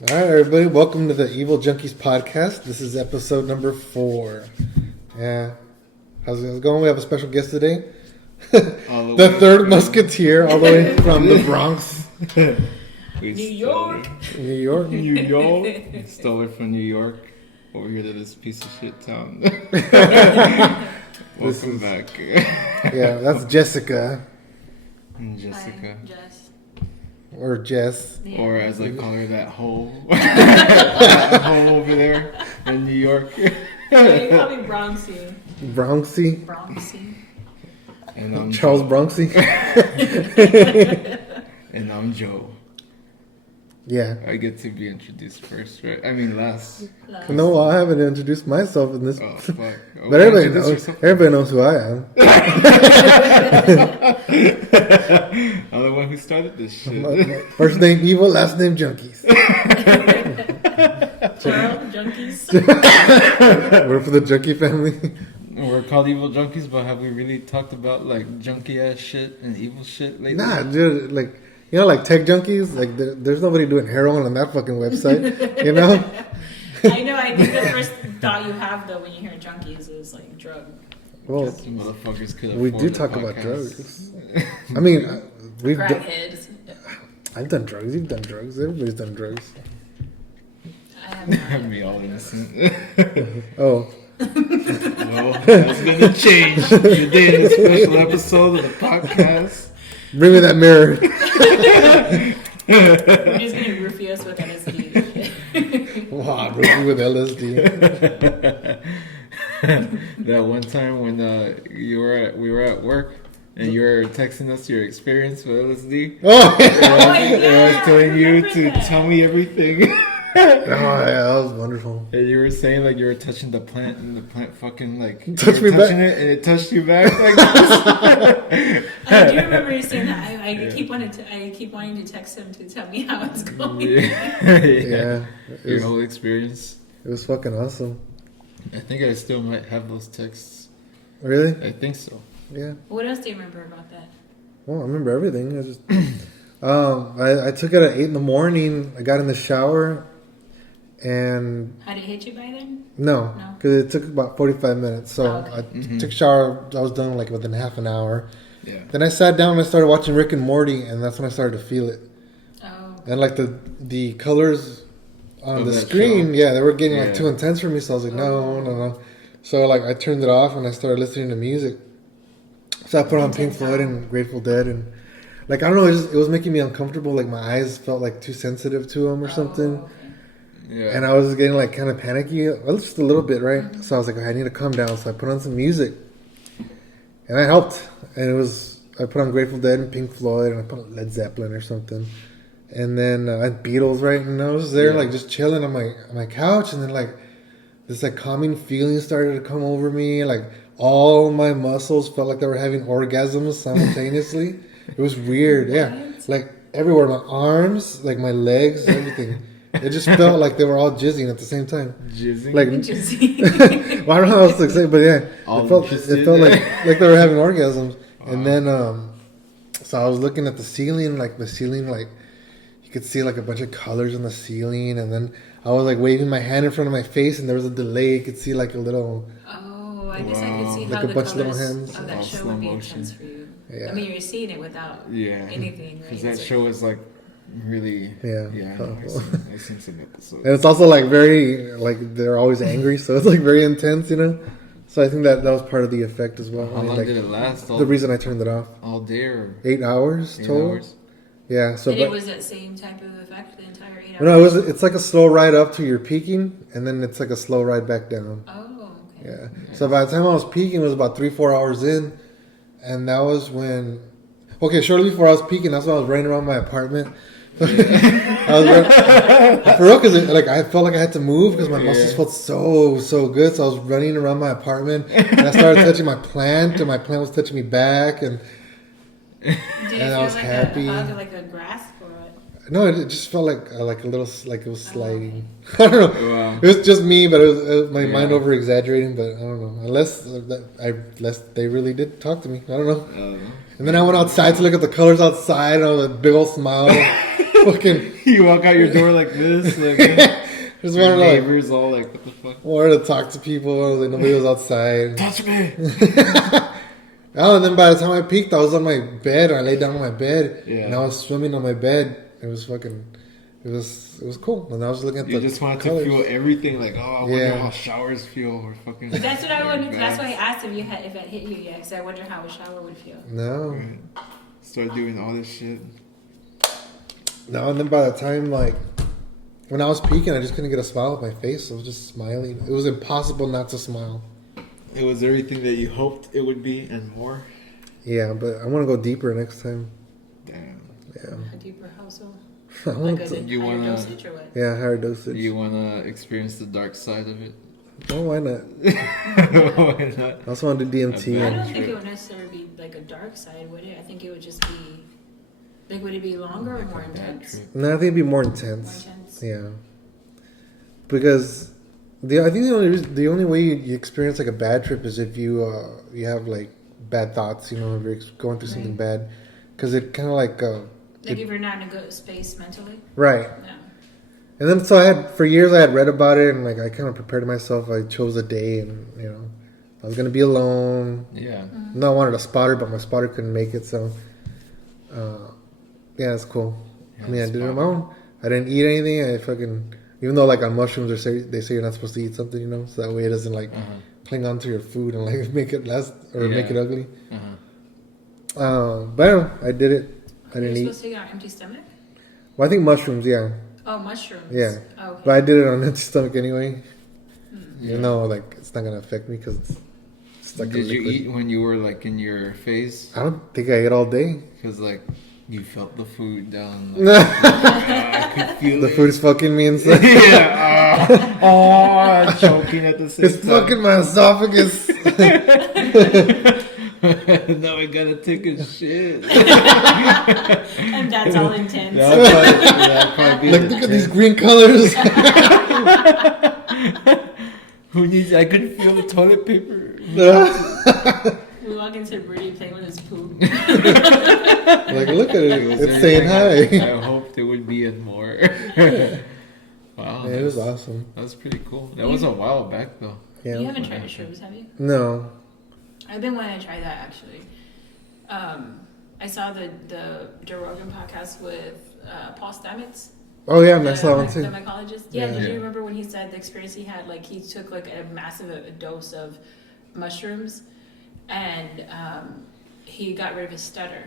All right, everybody, welcome to the Evil Junkies podcast. This is episode number 4. Yeah, how's it going? We have a special guest today. The third musketeer, all the way from the Bronx. New York. New York. New York. Stole it from New York over here to this piece of shit town. Welcome back. Yeah, that's Jessica. Jessica. Hi, Jess. Or Jess. Yeah. Or as I call her, that hole. That hole over there in New York. Yeah, you call me Bronxy. Bronxy. Bronxy. And I'm Charles Joe. Bronxy. And I'm Joe. Yeah. I get to be introduced first, right? I mean, last. No, I haven't introduced myself in this. Oh, fuck. Oh, But everybody introduce knows. yourself. Everybody knows who I am. I'm the one who started this shit. First name Evil, last name Junkies. Plural, junkies. We're for the Junkie family. We're called Evil Junkies, but have we really talked about like junky ass shit and evil shit lately? Nah, dude, like, you know, like tech junkies, like there's nobody doing heroin on that fucking website, you know? I know. I think the first thought you have though when you hear junkies is like drug. Well, Some motherfuckers could we afford do the talk about podcast. drugs. I mean, Crackheads. I've done drugs. You've done drugs. Everybody's done drugs. I have not. Me all innocent. Oh, Well, that's gonna change today in a special episode of the podcast. bring me that mirror. We're just gonna roofie us with LSD. Wow, bring me with LSD. That one time when we were at work and you were texting us your experience with LSD. Oh, yeah. Oh my And I was telling you remember to that. tell me everything. Oh, yeah, that was wonderful. And you were saying like you were touching the plant and the plant fucking like you Touched were me touching back. it and it touched you back like this. I do remember you saying that. I keep wanting to text him to tell me how it's going. Yeah. Yeah, Your whole experience. it was fucking awesome. I think I still might have those texts. Really? I think so. Yeah. What else do you remember about that? Well, I remember everything. I just, I took it at 8 in the morning. I got in the shower, and Had it hit you by then? no, No. because it took about 45 minutes. So Oh, okay. I took a shower. I was done like within half an hour. Yeah. Then I sat down and I started watching Rick and Morty, and that's when I started to feel it. Oh. And like the colors on Of the that screen, show. yeah, they were getting like Yeah. too intense for me. So I was like, no. So like I turned it off and I started listening to music. So I put on Pink Intense Floyd album. and Grateful Dead, and like I don't know, it was making me uncomfortable. Like my eyes felt like too sensitive to them or something. Oh, okay. Yeah. And I was getting like kind of panicky, well, just a little bit, right? So I was like, I need to calm down. So I put on some music, and I helped. And I put on Grateful Dead and Pink Floyd, and I put on Led Zeppelin or something. And then I had Beatles, right? And I was there, Yeah. like just chilling on my couch, and then like this like calming feeling started to come over me. Like all my muscles felt like they were having orgasms simultaneously. It was weird, yeah. What? Like everywhere, my arms, like my legs, everything. It just felt like they were all jizzing at the same time. Jizzing. Like, Just- well, I don't know how else to say, but yeah, All it felt interested. like they were having orgasms. And then, so I was looking at the ceiling, like you could see like a bunch of colors on the ceiling, and then I was like waving my hand in front of my face, and there was a delay. You could see like a little, Oh, I guess I could see Like how a the bunch of little colors hands. of All that show slow would be motion. intense for you. Yeah. I mean, you're seeing it without Yeah. anything, right? Because that It's like- show was like really. Yeah. Yeah. Oh. I seen some episodes. and it's also like very like they're always angry, so it's like very intense, you know. So I think that was part of the effect as well. How I mean, long like, did it last? the reason I turned it off. All day or 8 hours 8 total. hours? Yeah. So and but, it was that same type of effect the entire 8 hours? no, it's like a slow ride up to your peaking, and then it's like a slow ride back down. Oh, okay. Yeah. So by the time I was peaking, it was about 3-4 hours in, and that was when. Okay, shortly before I was peaking, that's when I was running around my apartment. I was for real, because like I felt like I had to move because my muscles felt so good. So I was running around my apartment, and I started touching my plant, and my plant was touching me back, and Did you And feel I was like happy. a hug, like a grasp, or what? no, it just felt like a little, like it was sliding. I don't know. Wow. It was just me, but it was my mind Yeah. over exaggerating. But I don't know. Unless they really did talk to me. I don't know. And then I went outside to look at the colors outside, and I was a big old smile. fucking. You walk out your door like this, like Just your wanted to like, neighbors all like, what the fuck? wanted to talk to people. Like nobody was outside. Touch me. Oh, and then by the time I peeked, I was on my bed. I laid down on my bed, Yeah. and I was swimming on my bed. It was fucking. It was cool. And I was looking at You the just wanted colors. to feel everything, like, oh, I wonder Yeah. how showers feel, or fucking. That's what I wanted. That's why I baths. asked if it hit you yet, because I wonder how a shower would feel. No, Right. Start doing all this shit. no. And then by the time like when I was peeking, I just couldn't get a smile off my face. I was just smiling. It was impossible not to smile. It was everything that you hoped it would be and more. Yeah, but I want to go deeper next time. Damn. Yeah, A deeper household, I like want a to, You higher wanna- dosage or what? yeah, higher dosage. You want to experience the dark side of it? Oh, why not? Why not? I also want to do DMT. I Okay. don't think it would necessarily be like a dark side, would it? I think it would just be like, would it be longer or more Like a bad intense? trip. No, I think it'd be more More intense. intense. Yeah, because I think the only way you experience like a bad trip is if you have like bad thoughts. You know, if you're going through something bad, because it kind of like Like if you're not in a good space mentally. right. Yeah. And then so for years I had read about it and like I kind of prepared myself. I chose a day and I was gonna be alone. Yeah. No, I wanted a spotter, but my spotter couldn't make it. So yeah, it's cool. Yeah, I mean, I did it on my spotter. own. I didn't eat anything. I fucking even though like on mushrooms they say you're not supposed to eat something, so that way it doesn't like Uh-huh. cling onto your food and like make it less or make it Yeah. ugly. Uh-huh. But I don't know, I did it. I You're didn't eat. supposed to eat on an empty stomach? Well, I think mushrooms, yeah. Oh, mushrooms. Yeah. Oh, okay. But I did it on an empty stomach anyway. Yeah. Even though like it's not gonna affect me because it's like a Did you liquid. eat when you were like in your phase? I don't think I ate all day. Because like you felt the food down. Like, I could feel The it. food is fucking me inside. yeah. Choking at the same It's time. fucking my esophagus. Now I gotta take a shit. And that's all intense. That'd probably be Like, the look at these trip. green colors. Who needs? I could feel the toilet paper. We walk into Brady playing with his poop. Like, look at it. was It's saying everything hi. I hoped it would be and more. Wow, Yeah, it was that's- awesome. That's pretty cool. That was a while back though. Yeah. You haven't tried mushrooms, have you? No. I've been wanting to try that actually. I saw the Joe Rogan podcast with Paul Stamets. Oh yeah, I the, saw one the too. mycologist. Yeah, Yeah. did you Yeah. remember when he said the experience he had? Like he took like a massive dose of mushrooms, and he got rid of his stutter.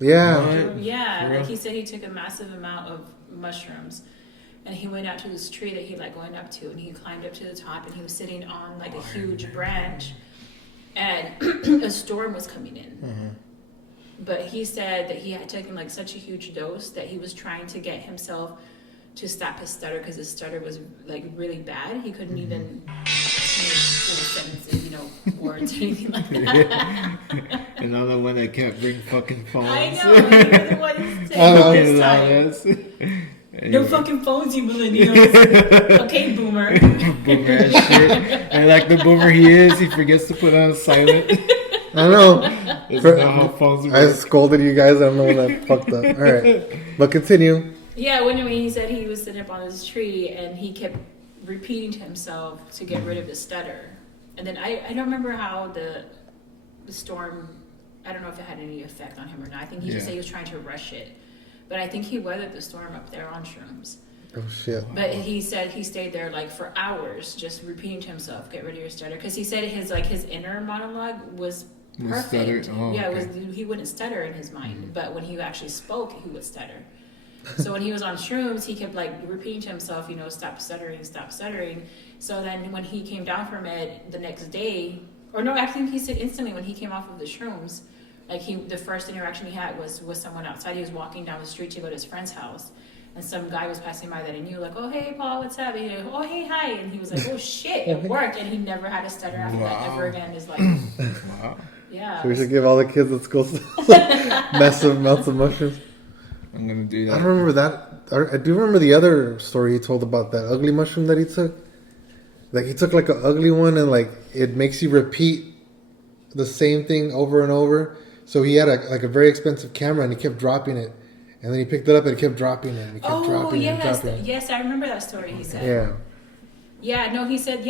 Yeah. What? Yeah, For like real? he said he took a massive amount of mushrooms, and he went out to this tree that he liked going up to, and he climbed up to the top, and he was sitting on like a huge branch, and a storm was coming in. But he said that he had taken like such a huge dose that he was trying to get himself to stop his stutter because his stutter was like really bad. He couldn't even make full sentences, words or anything like that. And I'm the one that can't bring fucking phones. I know. He was the one who's saying Oh, all Fucking this loud time. ass. And No you- fucking phones, you millennials. Okay, boomer. boomer ass shit. And like the boomer he is, he forgets to put on silent. I know. It's For- not how phones I work. scolded you guys. I don't know when I fucked up. All right, but continue. Yeah, when he said he was sitting up on this tree and he kept repeating to himself to get rid of his stutter. And then I don't remember how the storm, I don't know if it had any effect on him or not. I think he just Yeah. said he was trying to rush it. But I think he weathered the storm up there on shrooms. Oh shit. But he said he stayed there like for hours just repeating to himself, get rid of your stutter. Because he said his inner monologue was Was perfect. stutter? Oh, yeah, okay. he wouldn't stutter in his mind. But when he actually spoke, he would stutter. So when he was on shrooms, he kept like repeating to himself, stop stuttering, stop stuttering. So then when he came down from it the next day, or no, I think he said instantly when he came off of the shrooms, the first interaction he had was with someone outside. He was walking down the street to go to his friend's house. And some guy was passing by that he knew, like, oh, hey, Paul, what's up? And he oh, hey, hi. And he was like, oh, shit, it worked. And he never had a stutter after that Wow. ever again in his life. Wow. Yeah. So we should give all the kids at school massive amounts of mushrooms. I'm gonna do I that. don't remember that. I do remember the other story he told about that ugly mushroom that he took. Like he took like an ugly one and like it makes you repeat the same thing over and over. So he had a very expensive camera and he kept dropping it. And then he picked it up and it kept dropping and it kept Oh dropping and yes, dropping. yes, I remember that story. He said. Yeah. Yeah, no, he said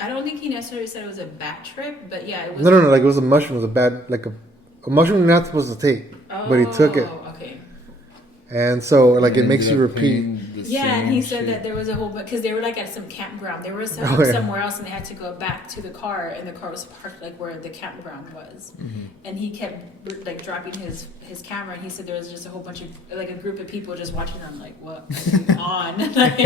I don't think he necessarily said it was a bat trip, but yeah, it was. No, like it was a mushroom. It was a bad, like a mushroom you're not supposed to take. But he took it. Okay. And so, like, it And makes you ended up repeat. paying the Yeah, and same he said shit. that there was a whole, because they were like at some campground. They were Oh, yeah. somewhere else, and they had to go back to the car, and the car was parked like where the campground was. Mhm. And he kept like dropping his camera, and he said there was just a whole bunch of like a group of people just watching them, like what is on? Like,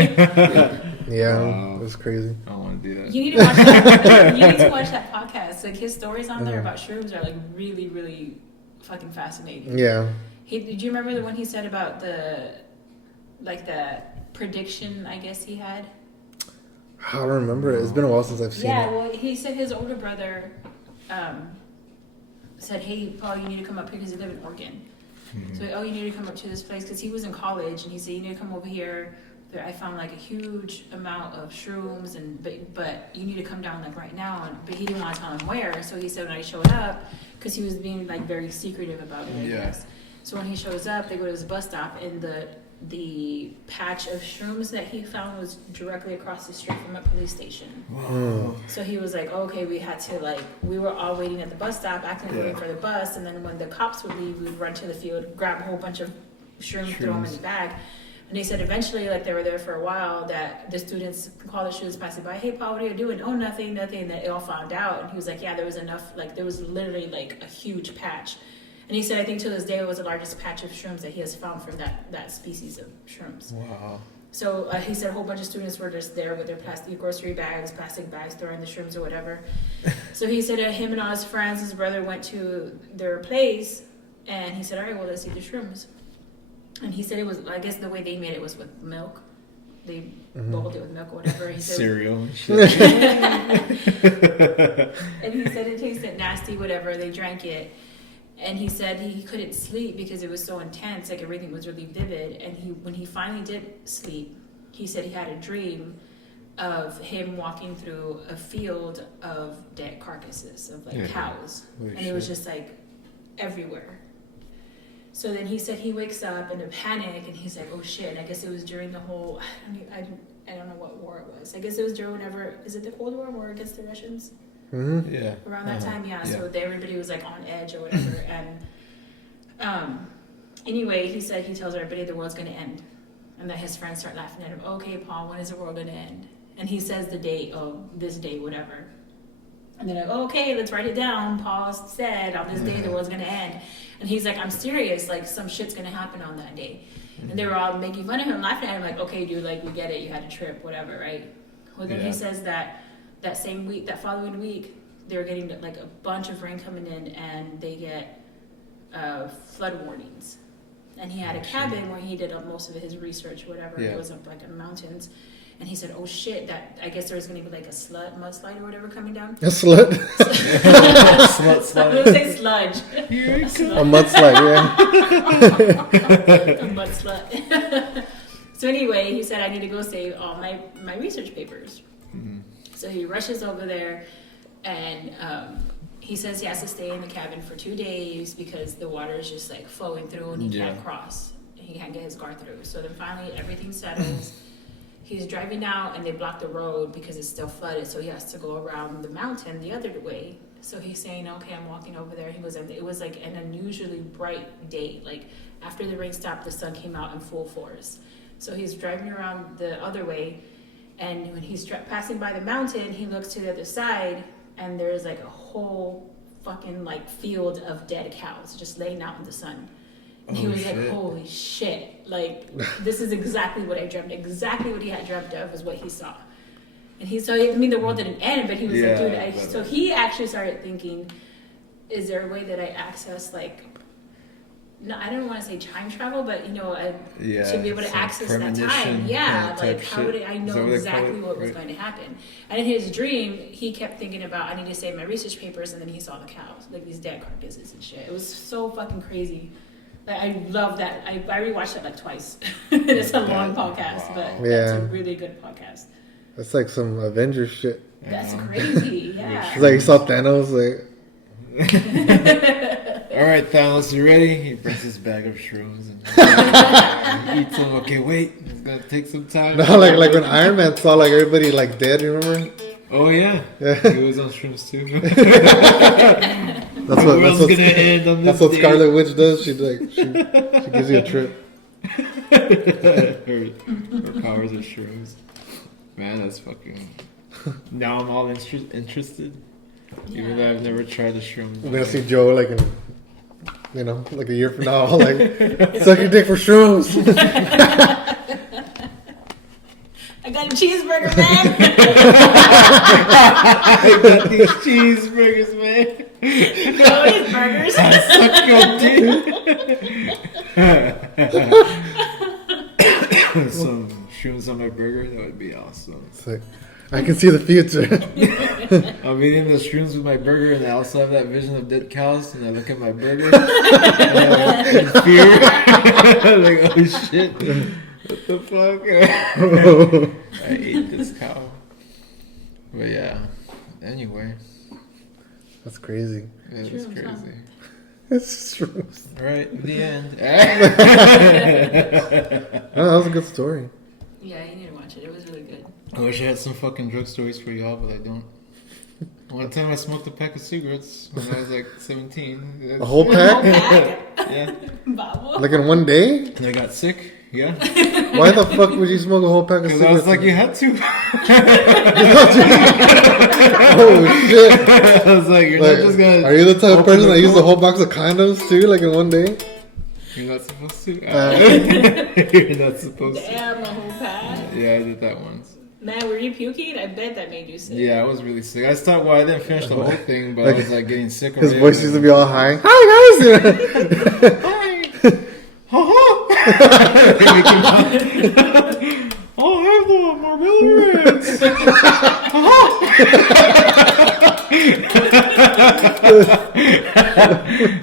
Yeah, Wow. it was crazy. I want to do that. you need to watch that. You need to watch that podcast. Like his stories on there Mhm. about shrooms are like really, really fucking fascinating. Yeah. Did you remember the one he said about the prediction? I guess he had. I don't remember it. It's been a while since I've seen Yeah, it. well, he said his older brother said, "Hey, Paul, you need to come up here because he lived in Oregon." Mhm. So, you need to come up to this place because he was in college, and he said, "You need to come over here. I found like a huge amount of shrooms, and but you need to come down like right now." But he didn't want to tell him where, so he said when I showed up, because he was being like very secretive about it. I Yeah. guess. So when he shows up, they go to his bus stop, and the patch of shrooms that he found was directly across the street from a police station. Wow. So he was like, okay, we were all waiting at the bus stop, acting like Yeah. waiting for the bus, and then when the cops would leave, we'd run to the field, grab a whole bunch of shrooms, throw them in the bag. And they said eventually, like they were there for a while, that the students called the students passing by, "Hey, Paul, what are you doing?" "Oh, nothing. And they all found out. And he was like, yeah, there was enough, like there was literally like a huge patch. And he said, I think to this day it was the largest patch of shrooms that he has found from that species of shrooms. Wow. So he said a whole bunch of students were just there with their plastic grocery bags, plastic bags, throwing the shrooms or whatever. So he said him and all his friends, his brother went to their place, and he said, all right, well, let's eat the shrooms. And he said it was, I guess the way they made it was with milk. They boiled it with milk or whatever. He said, Cereal and shit. and he said it tasted nasty, whatever. They drank it. And he said he couldn't sleep because it was so intense, like everything was really vivid. And when he finally did sleep, he said he had a dream of him walking through a field of dead carcasses of like cows. Holy And it was shit. just like everywhere. So then he said he wakes up in a panic, and he's like, oh shit. And I guess it was during the whole, I don't know what war it was. I guess it was during whenever, is it the Cold War against the Russians? Mm-hmm. Yeah. Around that time, yeah. So everybody was like on edge or whatever. And anyway, he said he tells everybody the world's going to end. And that his friends start laughing at him. Okay, Paul, when is the world going to end? And he says the date of this day, whatever. And they're like, okay, let's write it down. Paul said on this day the world's going to end. And he's like, I'm serious. Like, some shit's going to happen on that day. And they were all making fun of him, laughing at him, like, okay, dude, like, we get it. You had a trip, whatever, right? Well, then he says that same week, that following week, they were getting like a bunch of rain coming in, and they get flood warnings. And he had a cabin where he did most of his research, whatever. It was up like in the mountains. And he said, oh shit, that I guess there was going to be like a mudslide or whatever coming down. A slut? Slut slide. It was like sludge. A mudslide, yeah. A mudslide. So anyway, he said, I need to go save all my research papers. Mhm. So he rushes over there, and he says he has to stay in the cabin for 2 days because the water is just like flowing through, and he can't cross. He can't get his car through. So then finally everything settles. He's driving out, and they block the road because it's still flooded. So he has to go around the mountain the other way. So he's saying, okay, I'm walking over there. He goes, it was like an unusually bright day. Like after the rain stopped, the sun came out in full force. So he's driving around the other way. And when he's passing by the mountain, he looks to the other side, and there's like a whole fucking like field of dead cows just laying out in the sun. And he was like, holy shit, like this is exactly what I dreamt. Exactly what he had dreamt of is what he saw. And the world didn't end, but he was like, dude, so he actually started thinking, is there a way that I access like, no, I don't want to say time travel, but to be able to access that time. Yeah, like how would I know exactly what was going to happen? And in his dream, he kept thinking about, I need to save my research papers, and then he saw the cows, like these dead carcasses and shit. It was so fucking crazy. Like, I love that. I rewatched it like twice. It's a long podcast, but it's a really good podcast. That's like some Avengers shit. That's crazy, yeah. It's like you saw Thanos, like... right, Thanos, you ready? He brings his bag of shrooms and eats them. Okay, wait, it's gonna take some time. No, like when Iron Man saw like everybody like dead, you remember? Oh yeah, Yeah. he was on shrooms too. That's The world's gonna end on this That's what day. Scarlet Witch does. She gives you a trip. her powers are shrooms. Man, that's fucking. Now I'm all interested. Even though I've never tried the shrooms. We're gonna see Joe like in, like a year from now, like suck your dick for shrooms. I got a cheeseburger, man. I got these cheeseburgers, man. No, his burgers. I suck your dick. Some shrooms on my burger, that would be awesome. It's like, I can see the future. I'm eating the shrooms with my burger, and I also have that vision of dead cows, and I look at my burger, and I'm in fear. Like, oh shit, what the fuck? I ate this cow. But yeah, anyway. That's crazy. It was crazy. It's shrooms. Alright, the end. Oh, that was a good story. Yeah, you need to watch it. It was really good. I wish I had some fucking drug stories for y'all, but I don't. One time I smoked a pack of cigarettes when I was like 17. A whole pack? Yeah. Babo. Like in one day? And I got sick. Yeah. Why the fuck would you smoke a whole pack of Because cigarettes? I was like, you had to. Oh shit! I was like, you're Like, not just gonna. are you the type of open person the that uses a door. whole box of condoms too, like in one day? You're not supposed to. You're not supposed to. Damn, a whole pack. Yeah, I did that once. Man, were you puking? I bet that made you sick. Yeah, I was really sick. I stopped. Well, I didn't finish the whole thing, but Like, I was like getting sick. His already. voice used to be all high. Hi guys! I'll have the Marvello Reds.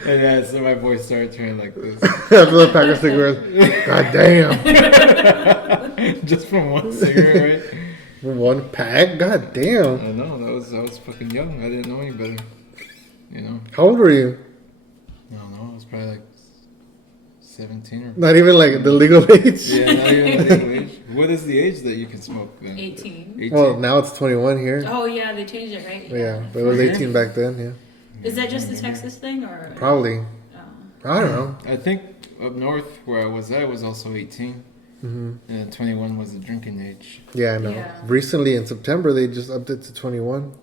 And yeah, so my voice started turning like this. After the pack of cigarettes. God damn. Just from one cigarette, right? One pack? God damn. I know, I was fucking young. I didn't know any better. You know? How old were you? I don't know, I was probably like 17 or... Not even like the legal age? Yeah, not even the legal age. What is the age that you can smoke then? 18. 18? Well, now it's 21 here. Oh, yeah, they changed it, right? Yeah, but it was 18 back then, yeah. Is that just the Texas thing, or? Probably. Oh. I don't know. I think up north where I was at was also 18. Hmm. And 21 was the drinking age. Yeah, I know. Yeah. Recently in September, they just upped it to 21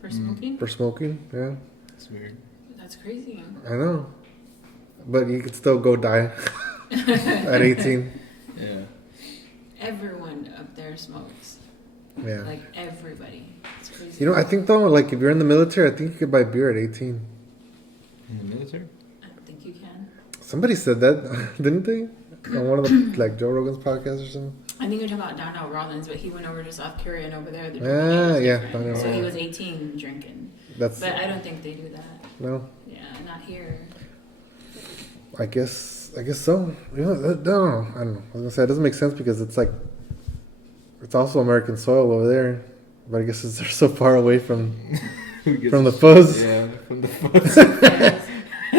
For smoking? for smoking. Yeah, It's weird. That's crazy. I know. But you could still go die at 18. Yeah. Everyone up there smokes. Yeah. Like, everybody. It's crazy. You know, I think though, like if you're in the military, I think you could buy beer at 18. In the military? I don't think you can. Somebody said that, didn't they? On one of the like Joe Rogan's podcasts or something. I think you're talking about Donnell Rollins, but he went over to South Korea and over there. The Ah, drinking age was yeah, different. Donnell So he Rollins. was 18 drinking. That's But I don't think they do that. no. Yeah, not here. I guess so. You know, I don't know. I was gonna say it doesn't make sense because it's like it's also American soil over there, but I guess they're so far away from the fuzz. Yeah, from the fuzz. Ooh,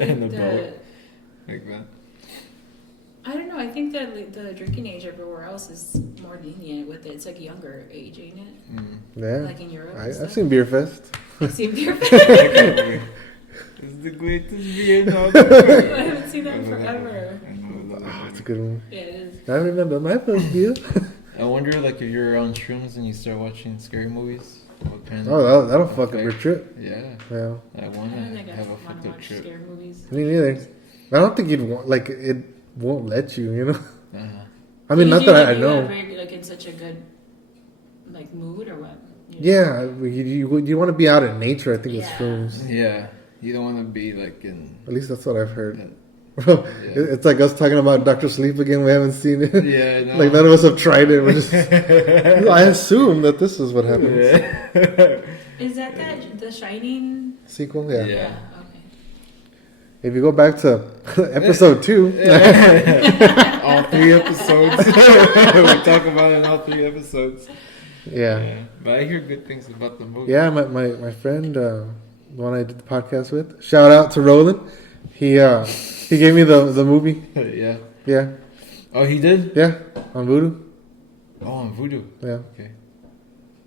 And the boat. Like that. I don't know. I think that the drinking age everywhere else is more lenient with it. It's like younger age, ain't it? Mm. Yeah, Like in Europe. and I've stuff. seen Beer Fest. I've seen beer. It's the greatest beer now. I haven't seen that forever. I know, Oh, it's a good one. Yeah, it is. I remember my first beer. I wonder, like, if you're on shrooms and you start watching scary movies, what kind Oh, of that'll fuck up your effect- trip. Yeah, Yeah, I I want don't think to I have a want fucked to up watch trip. scary movies. me neither. I don't think you'd want like it won't let you. You know. Uh-huh. I mean, not that I You know. are very, like in such a good like mood or what? Yeah, you want to be out in nature. I think with Yeah. shrooms. Yeah, you don't want to be like in. At least that's what I've heard. Yeah. It's like us talking about Dr. Sleep again. We haven't seen it. Yeah, I know. Like none of us have tried it. We're just. I assume that this is what happens. Yeah. Is that the Shining? Sequel, yeah. Yeah. Okay. If you go back to episode 2, All 3 episodes. We talk about it in all 3 episodes. yeah. But I hear good things about the movie. Yeah, my friend the one I did the podcast with. Shout out to Roland. He gave me the movie. Yeah. Yeah. Oh, he did? Yeah. On Vudu. Oh, on Voodoo. Yeah. Okay.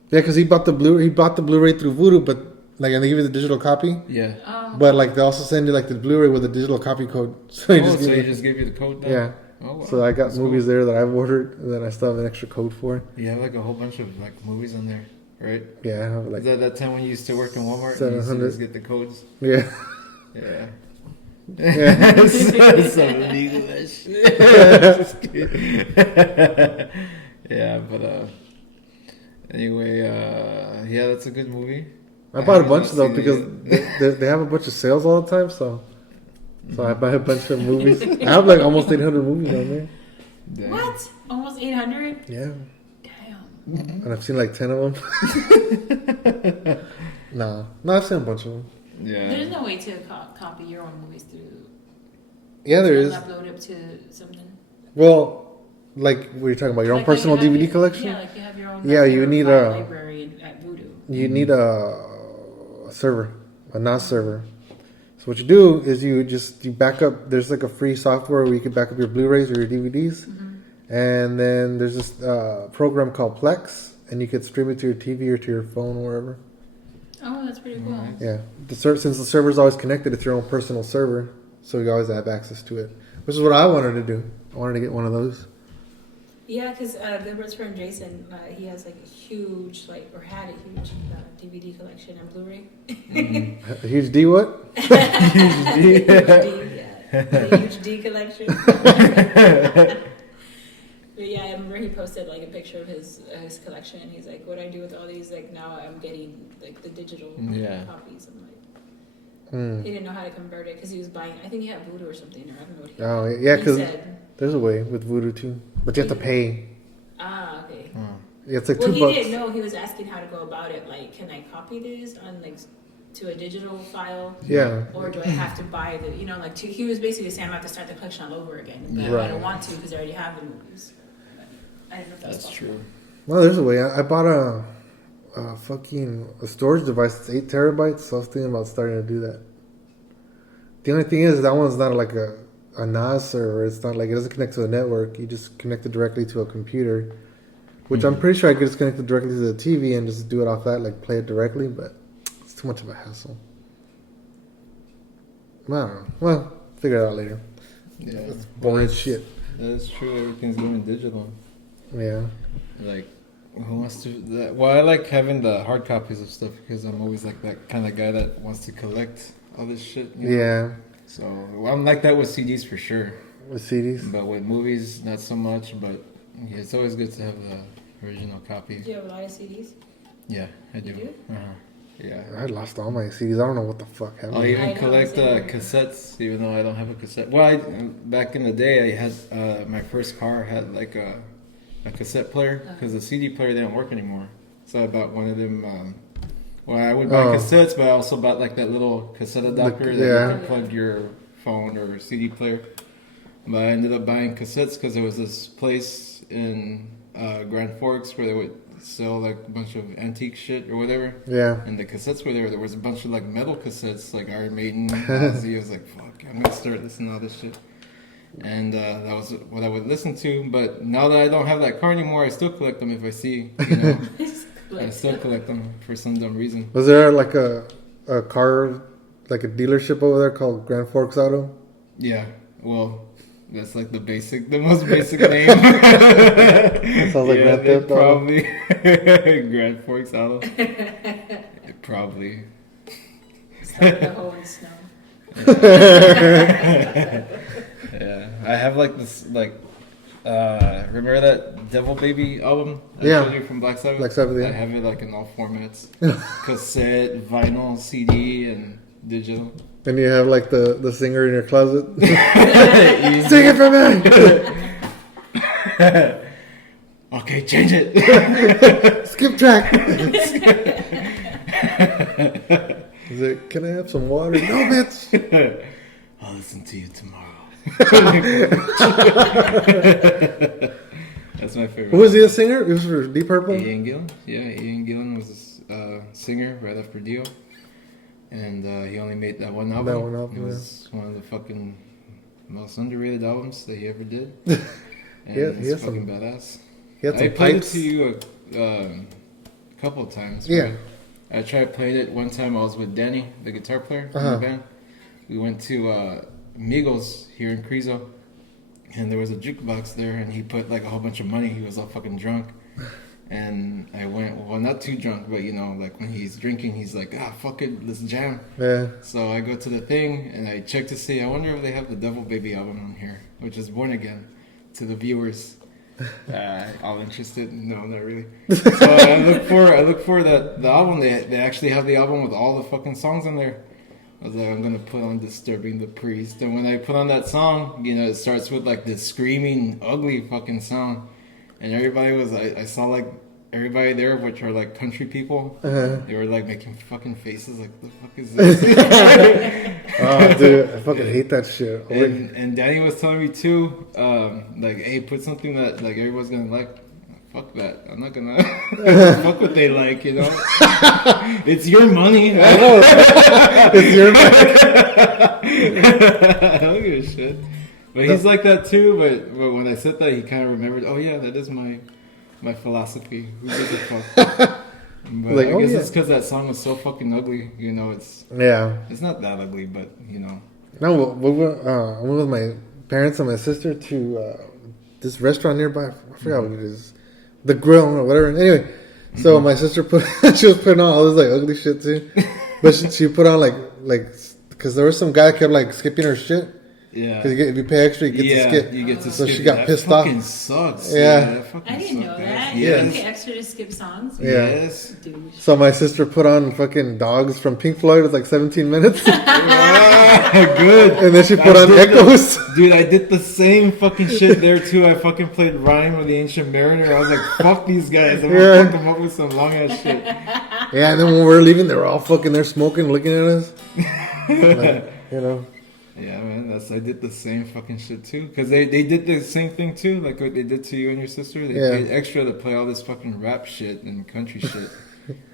Yeah, because he bought the Blu-ray through Vudu, but like, and they give you the digital copy. Yeah. But like, they also send you like the Blu-ray with a digital copy code. So He just gave you the code now? Yeah. Oh, wow. So I got That's movies cool. there that I've ordered, and then I still have an extra code for it. You have like a whole bunch of like movies on there, right? Yeah, I have Is like that time when you used to work in Walmart? And you used to 700. just get the codes? yeah. Yeah. Yeah. Some illegal that shit. Just kidding. Yeah, but anyway, yeah, that's a good movie. I bought a haven't bunch though seen because it. they have a bunch of sales all the time, so I buy a bunch of movies. I have like almost 800 movies on there. Damn. What? Almost 800? Yeah, Damn. and I've seen like 10 of them. no, I've seen a bunch of them. Yeah. There's no way to copy your own movies through. Yeah, there is. Upload it to something. Well, like what you're talking about, your own Like personal you have DVD your- collection. Yeah, like you have your own. Yeah, like, you your need file a- library at Voodoo. You need a server, a NAS server. So what you do is you back up. There's like a free software where you can back up your Blu-rays or your DVDs, and then there's this program called Plex, and you can stream it to your TV or to your phone or wherever. Oh, that's pretty cool. Yeah, since the server's always connected, it's your own personal server, so you always have access to it. Which is what I wanted to do. I wanted to get one of those. Yeah, because the best friend Jason, he has like a huge, had a huge DVD collection and Blu-ray. A huge D what? Huge D, yeah. A huge D collection. But yeah, I remember he posted like a picture of his collection, and he's like, "What do I do with all these? Like now I'm getting like the digital copies." I'm like, he didn't know how to convert it because he was buying. I think he had Voodoo or something, or I don't know what he. Oh yeah, he because said. there's a way with Voodoo too, but you have to pay. Ah, okay. Yeah, it's like Well, $2. he didn't know. He was asking how to go about it. Like, can I copy this on like to a digital file? Yeah. Or do I have to buy the? He was basically saying I have to start the collection all over again. But Right. I don't want to because I already have the movies. But I didn't know if that was That's possible. true. Well, there's a way. I bought a storage device that's 8 terabytes, so I was thinking about starting to do that. The only thing is that one's not like a NAS server. It's not like it doesn't connect to a network. You just connect it directly to a computer, which I'm pretty sure I could just connect it directly to the TV and just do it off that, like play it directly. But it's too much of a hassle. I don't know. Well, figure it out later. Yeah. That's boring shit. That's true. Everything's going digital. Yeah. Like, who wants to? Well, I like having the hard copies of stuff because I'm always like that kind of guy that wants to collect all this shit. You know? Yeah. So I'm like that with CDs for sure, With CDs. but with movies not so much. But yeah, it's always good to have the original copy. Do you have a lot of CDs? Yeah, I do. You do? Yeah. I lost all my CDs. I don't know what the fuck happened. I'll I even know, collect same here. cassettes, even though I don't have a cassette. Well, back in the day, I had my first car had like a cassette player because the CD player didn't work anymore. So I bought one of them. I would buy cassettes, but I also bought like that little cassette adapter that you can plug your phone or CD player. But I ended up buying cassettes because there was this place in Grand Forks where they would sell like a bunch of antique shit or whatever. Yeah. And the cassettes were there. There was a bunch of like metal cassettes, like Iron Maiden, Ozzy. I was like, fuck, I'm gonna start listening to all this shit. And that was what I would listen to. But now that I don't have that car anymore, I still collect them if I see, I still collect them for some dumb reason. Was there like a car, like a dealership over there called Grand Forks Auto? Yeah, well, that's like the most basic name. Sounds like Grand Theft Auto. Probably Grand Forks Auto. Probably. Start the hole in snow. Yeah, I have like this remember that Devil Baby album I showed you from Black Sabbath? Black Sabbath, yeah. I have it like in all formats. Cassette, vinyl, CD, and digital. And you have like the singer in your closet. Sing it for me! Okay, change it. Skip track. Is it, can I have some water? No, bitch. I'll listen to you tomorrow. That's my favorite. Who was the singer? It was for Deep Purple? Ian Gillan. Yeah, Ian Gillan was a singer right after Dio. and he only made that one album. That one album, It was one of the fucking most underrated albums that he ever did. And Yeah, it's fucking badass. He had some I played pipes. it to you a couple of times. Yeah. Right? I tried playing it one time. I was with Danny, the guitar player in Uh-huh. the band. We went to Migos here in Crizo, and there was a jukebox there, and he put like a whole bunch of money. He was all fucking drunk. And I went, well, not too drunk, but you know, like when he's drinking, he's like, fuck it, let's jam. Yeah. So I go to the thing and I check to see, I wonder if they have the Devil Baby album on here, which is Born Again, to the viewers. All interested? No, not really. So I look for the album. They actually have the album with all the fucking songs on there. I was like, I'm gonna put on Disturbing the Priest. And when I put on that song, you know, it starts with like this screaming, ugly fucking sound. And everybody was, I saw like everybody there, which are like country people, they were like making fucking faces like, the fuck is this? Oh, dude, I fucking hate that shit. And Danny was telling me too, like, hey, put something that like everybody's gonna like. Fuck that. I'm not gonna fuck what they like, you know? It's your money. I know. It's your money. I don't give a shit. But he's like that too, but when I said that, he kind of remembered, oh yeah, that is my philosophy. Who gives a fuck? But Like, I oh, guess yeah. it's because that song was so fucking ugly, you know, it's not that ugly, but, you know. No, we went with my parents and my sister to this restaurant nearby. I forgot what it is. The Grill or whatever. Anyway, so my sister she was putting on all this like ugly shit too. But she put on like, because there was some guy that kept like skipping her shit. Yeah. Because if you pay extra, you get to skip. You get to So skip. she got That pissed off. fucking sucks. Yeah. That fucking I didn't know sucked, that. guys. You Yes. can pay extra to skip songs. Yeah. Yes. Douche. So my sister put on fucking Dogs from Pink Floyd. It was like 17 minutes. Good. And then she put on Echoes. Dude, I did the same fucking shit there too. I fucking played Rhyme with the Ancient Mariner. I was like, fuck these guys. I'm gonna fuck them up with some long ass shit. Yeah, and then when we were leaving, they were all fucking there smoking, looking at us. Like, you know. Yeah, man, I did the same fucking shit too. Because they did the same thing too, like what they did to you and your sister. They paid extra to play all this fucking rap shit and country shit.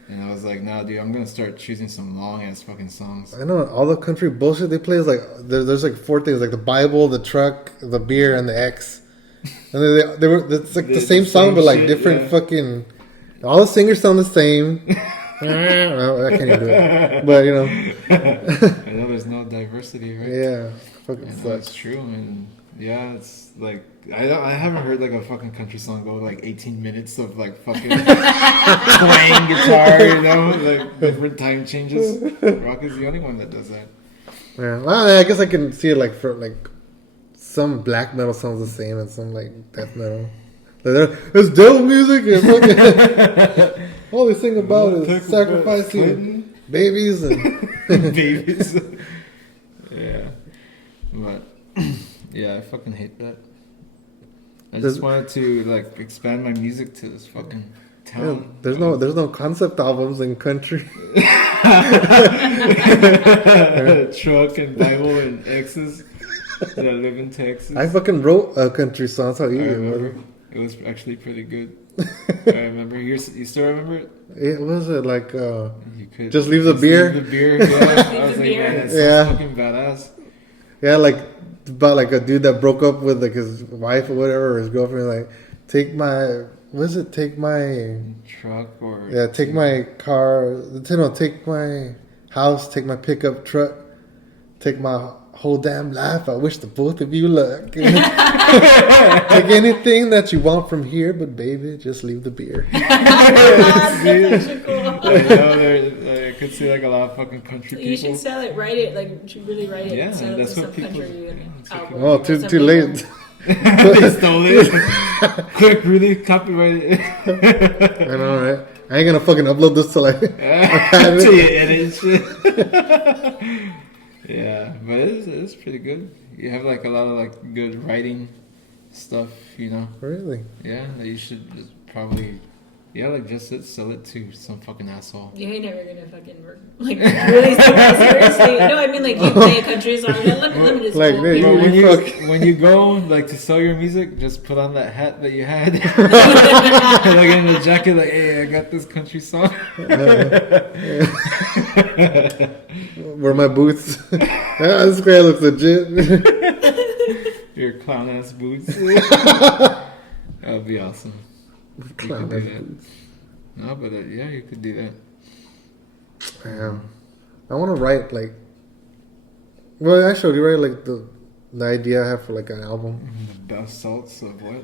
And I was like, nah, dude, I'm gonna start choosing some long ass fucking songs. I know all the country bullshit they play is like there's like 4 things, like the Bible, the truck, the beer, and the X. And they were it's like the same song, but like shit, different fucking. All the singers sound the same. I can't even do it, but you know. I know there's no diversity, right? Yeah, fucking Yeah, sucks. that's true, and yeah, it's like I haven't heard like a fucking country song go like 18 minutes of like fucking playing guitar, you know, like different time changes. Rock is the only one that does that. Yeah, well, I guess I can see it like for like some black metal sounds the same and some like death metal. Like, it's devil music and fucking all they sing about is sacrificing babies and babies. Yeah, but yeah, I fucking hate that. I just wanted to like expand my music to this fucking town. there's no concept albums in country. Truck and Bible and X's that I live in Texas. I fucking wrote a country song. That's how I easy it remember. was. It was actually pretty good. I remember. You still remember it? It was it like You could just leave the beer. Leave the beer. Yeah. I was the like, beer. man, that's Yeah. fucking badass. Yeah, like about like a dude that broke up with like his wife or whatever, or his girlfriend. Like, take my take my Truck or take my car. No, take my house. Take my pickup truck. Take my whole damn life. I wish the both of you luck. Take anything that you want from here, but baby, just leave the beer. That's actually cool. I know I could see like a lot of fucking country people. You should sell it, write it, like you should really write it. Yeah, sell it that's to what some people- country album Oh, or too something. late. They stole it. Quick, really copyright it. I know, right? I ain't gonna fucking upload this till Till you edit shit. Yeah, but it's pretty good. You have like a lot of like good writing stuff, you know. Really? Yeah, that you should just probably Yeah, like just sell it to some fucking asshole. You ain't never gonna fucking work. Like, really seriously. No, I mean, like, you play a country song. Let me just Like, pull they- people. But when you go like to sell your music, just put on that hat that you had, like in the jacket, like, hey, I got this country song. Where my boots? This guy looks legit. Your clown ass boots. That would be awesome. You Clown could do ass that. boots. No, but yeah, you could do that. I want to write like. Well, actually, you write like the idea I have for like an album. The best salts of what?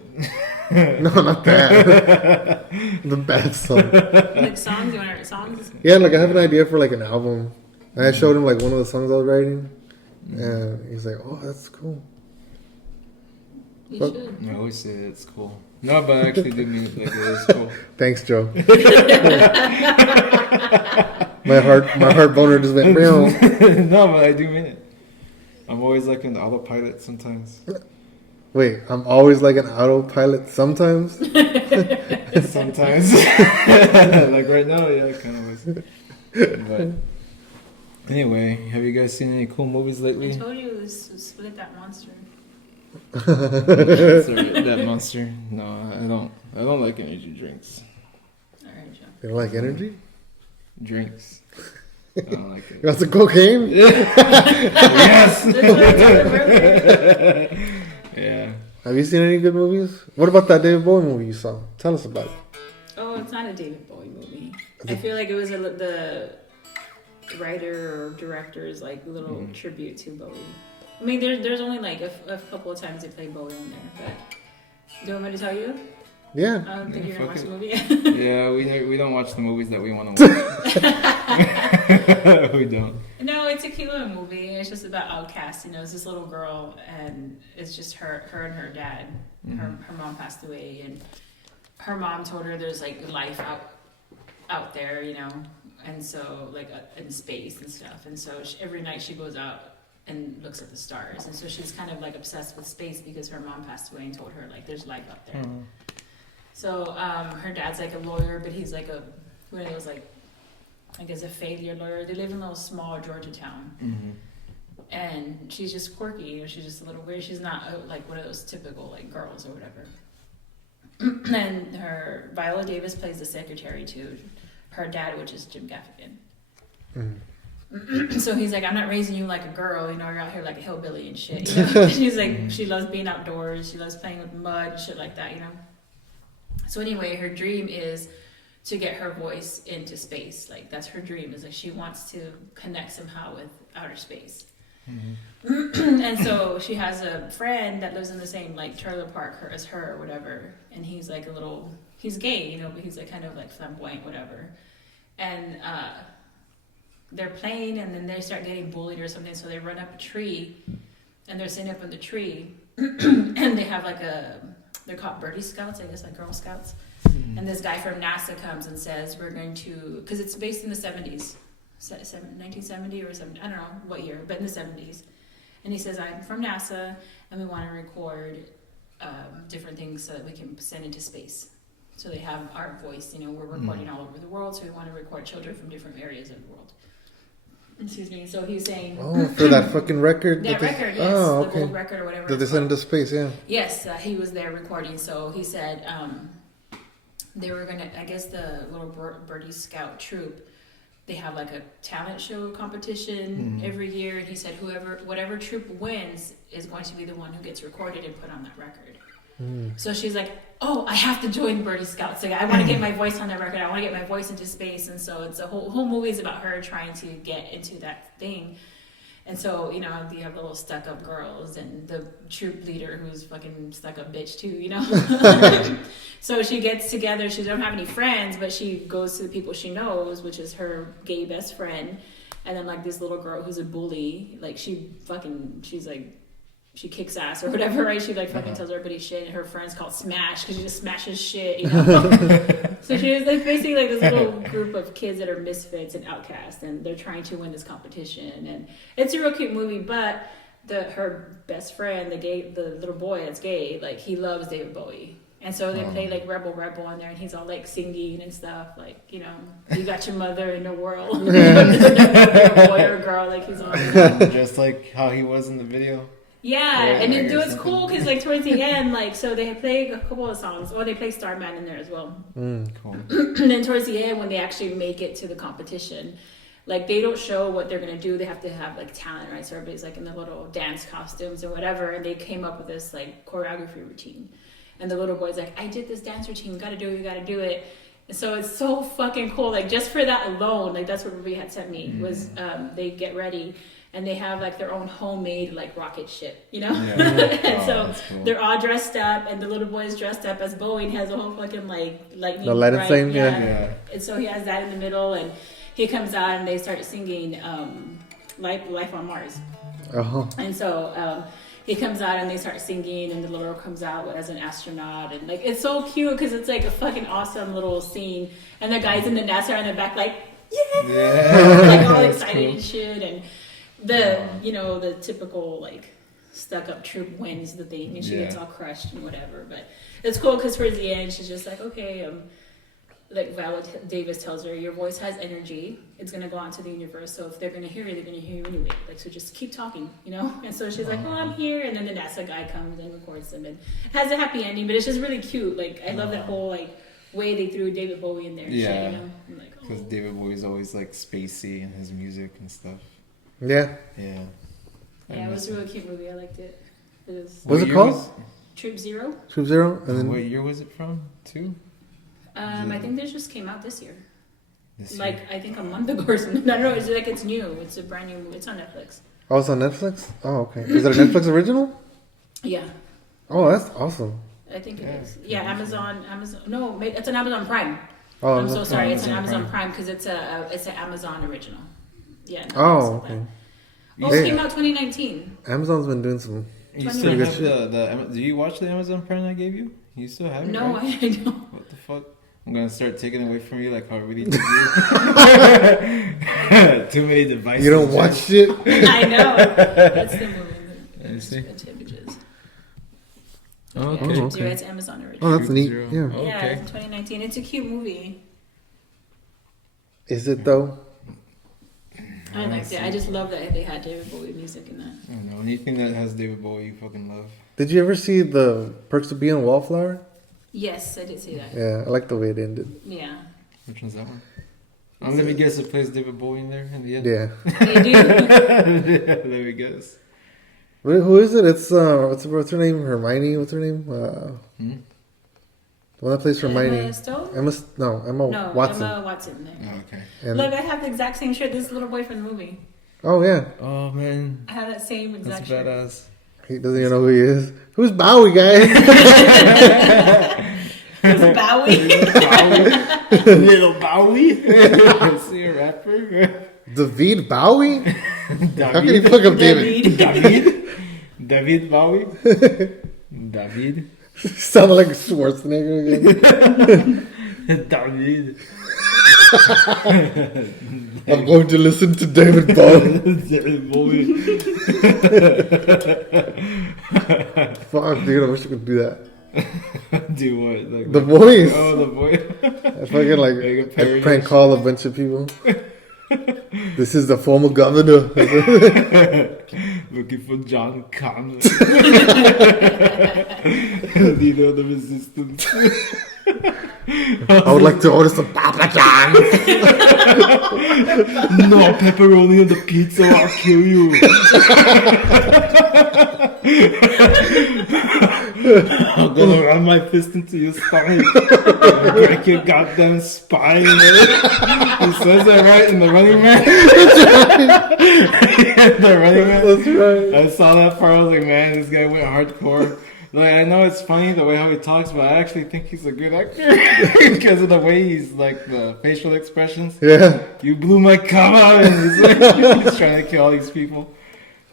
No, not that. The bad song. Like songs, you want to write songs? Yeah, like I have an idea for like an album. And I showed him like one of the songs I was writing, and he's like, "Oh, that's cool." You Fuck. should. I always say it's cool. No, but I actually do mean it like it is cool. Thanks, Joe. my heart boner just went real. No, but I do mean it. I'm always like an autopilot sometimes. Wait, I'm always like an autopilot sometimes. Sometimes. Like right now, yeah, kind of was. But anyway, have you guys seen any cool movies I lately? told you it was Split That Monster. Sorry, that monster. No, I don't like energy drinks. Alright, Joe. You don't like energy? Drinks. I don't like it. You want some cocaine? Yes. That's what I told him earlier. Yeah. Have you seen any good movies? What about that David Bowie movie you saw? Tell us about it. Oh, it's not a David Bowie movie. I feel like it was the writer or director's like little tribute to Bowie. I mean, there's only like a couple of times they play Bowie on there, but do you want me to tell you? Yeah. I don't think Yeah, you're gonna watch fuck the movie. Yeah, we don't watch the movies that we want to watch. We don't. No, it's a cute little movie. It's just about outcasts. You know, it's this little girl, and it's just her and her dad. Her mom passed away, and her mom told her there's like life out there, you know, and so like in space and stuff. And so every night she goes out and looks at the stars, and so she's kind of like obsessed with space because her mom passed away and told her like there's life out there. So her dad's like a lawyer, but he's like one of those like, I guess, a failure lawyer. They live in a little small Georgia town, and she's just quirky. You know, she's just a little weird. She's not like one of those typical like girls or whatever. And her Viola Davis plays the secretary to her dad, which is Jim Gaffigan. So he's like, I'm not raising you like a girl, you know, you're out here like a hillbilly and shit. You know? She's like, she loves being outdoors, she loves playing with mud and shit like that, you know. So anyway, her dream is to get her voice into space. Like that's her dream, is like she wants to connect somehow with outer space. And so she has a friend that lives in the same like trailer park as her or whatever, and he's like he's gay, you know, but he's like kind of like flamboyant, whatever. And they're playing, and then they start getting bullied or something, so they run up a tree, and they're sitting up in the tree, and they have like they're called birdie scouts, I guess, like Girl Scouts. And this guy from NASA comes and says, we're going to, because it's based in the 70s, 1970 or 70, I don't know what year, but in the 70s. And he says, I'm from NASA, and we want to record different things so that we can send into space. So they have our voice, you know, we're recording all over the world, so we want to record children from different areas of the world. Excuse me. So he's saying, Oh, for that fucking record? that record, yes, Oh, the okay. gold record or whatever. That they it's sent called. into space, yeah. Yes, he was there recording. So he said they were gonna. I guess the little birdie scout troop, they have like a talent show competition every year, and he said whatever troop wins is going to be the one who gets recorded and put on that record. So she's like, oh, I have to join Birdie Scouts. Like, I want to get my voice on that record. I want to get my voice into space. And so it's a whole movie is about her trying to get into that thing. And so, you know, you have the little stuck-up girls and the troop leader who's fucking stuck-up bitch too, you know? So she gets together. She doesn't have any friends, but she goes to the people she knows, which is her gay best friend. And then, like, this little girl who's a bully, like, she's like, she kicks ass or whatever, right? She like fucking tells everybody shit, and her friends call it smash because she just smashes shit, you know. So she was like basically like this little group of kids that are misfits and outcasts, and they're trying to win this competition. And it's a real cute movie, but her best friend, the little boy that's gay, like he loves David Bowie. And so they play like Rebel Rebel on there, and he's all like singing and stuff, like, you know, you got your mother in the world. A boy or a girl, like he's on. Just like how he was in the video. Yeah, and it was cool because like towards the end, like, so they play a couple of songs, or they play Starman in there as well. Cool. And then towards the end, when they actually make it to the competition, like they don't show what they're gonna do. They have to have like talent, right? So everybody's like in the little dance costumes or whatever, and they came up with this like choreography routine. And the little boy's like, I did this dance routine. You gotta do it. You gotta do it. And so it's so fucking cool. Like just for that alone, like that's what Ruby had sent me was they get ready and they have like their own homemade like rocket ship, you know. Yeah. And so cool. They're all dressed up, and the little boy's dressed up as Bowie. And has a whole fucking like lightning. The lighted thing, yeah. And so he has that in the middle, and he comes out and they start singing Life on Mars. Uh-huh. And so. He comes out and they start singing, and the little girl comes out as an astronaut, and like it's so cute because it's like a fucking awesome little scene, and the guys in the NASA are in the back like yeah. Like all excited cool. and shit, and the you know the typical like stuck up troop wins the thing, and she gets all crushed and whatever, but it's cool because towards the end she's just like okay like Viola Davis tells her, your voice has energy. It's going to go out to the universe. So if they're going to hear you, they're going to hear you anyway. Like, so just keep talking, you know? And so she's like, oh, I'm here. And then the NASA guy comes and records them. And it has a happy ending, but it's just really cute. Like, I love that whole, like, way they threw David Bowie in there. Yeah. Shit, you know? Because David Bowie's always, like, spacey in his music and stuff. Yeah. Yeah. Yeah, it was a really cute movie. I liked it. What's it called? Troop Zero. Troop Zero? And then what year was it from, too? I think this just came out this year. Like, I think a month ago or something. I don't know. It's like it's new. It's a brand new movie. It's on Netflix. Oh, it's on Netflix? Oh, okay. Is it a Netflix original? Yeah. Oh, that's awesome. I think it is. Yeah, Amazon. No, it's an Amazon Prime. Oh, I'm so sorry. It's an Amazon Prime because it's an Amazon original. Yeah. Oh, okay. Oh, it came out 2019. Amazon's been doing some. You still have the do you watch the Amazon Prime I gave you? You still have it? No, right? I don't. What the fuck? I'm gonna start taking it away from you like how I really did you. Too many devices. You don't watch shit? I know. That's the movie. Let me see. Images. Oh, okay. Yeah, okay. It's Amazon original. Oh, that's neat. Yeah. Yeah. Oh, Yeah, okay. it's 2019. It's a cute movie. Is it though? I liked it. I just love that they had David Bowie music in that. I don't know. Anything that has David Bowie, you fucking love. Did you ever see the Perks of Being a Wallflower? Yes, I did see that. Yeah, I like the way it ended. Yeah. Which one's that one? Let me guess. It plays David Bowie in there in the end. Yeah. They do. Let me guess. Wait, who is it? It's what's her name? Hermione. What's her name? The one that plays Hermione. Emma Stone? Emma Watson. Emma Watson. Oh, okay. And look, I have the exact same shirt. This little boy from the movie. Oh yeah. Oh man. I have that same exact shirt. That's badass. He doesn't even know who he is. Who's Bowie, guy? Who's Bowie? Little Bowie. Is he a rapper? David Bowie? David? How can you fuck up David? David Bowie? David? Sounded like Schwarzenegger again. David. I'm going to listen to David Bowie. David Bowie. Fuck, dude, I wish I could do that. Do what? Like The voice. Oh, the voice. I fucking Like I prank call a bunch of people. This is the former governor. Looking for John Connor. Leader of the resistance. I would like to order some Papa John's. No pepperoni on the pizza, I'll kill you. I'm gonna run my fist into your stomach and break your goddamn spine. He says that right in The Running Man. The Running Man. That's right. I saw that part. I was like, man, this guy went hardcore. Like, I know it's funny the way how he talks, but I actually think he's a good actor because of the way he's like the facial expressions. Yeah. You blew my cover, and he's like he's trying to kill all these people.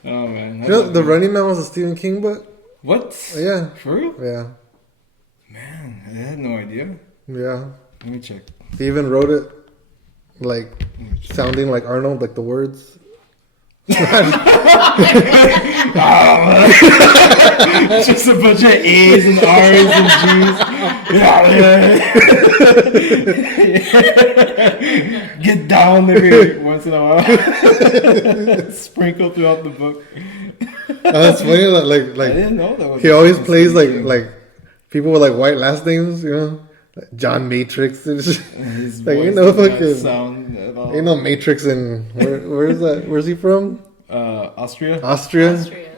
Oh man. You know, The Running Man was a Stephen King book? What? Yeah. For real? Yeah. Man, I had no idea. Yeah. Let me check. He even wrote it like sounding like Arnold, like the words. Just a bunch of A's and R's and G's. Get down every once in a while. Sprinkle throughout the book. That's funny. Like I didn't know that was. he always plays like people with like white last names. You know, like John Matrix. And shit. His Like, voice you know, does not fucking- sound at all. Ain't no Matrix in where is that? Where's he from? Austria. Austria. Austria.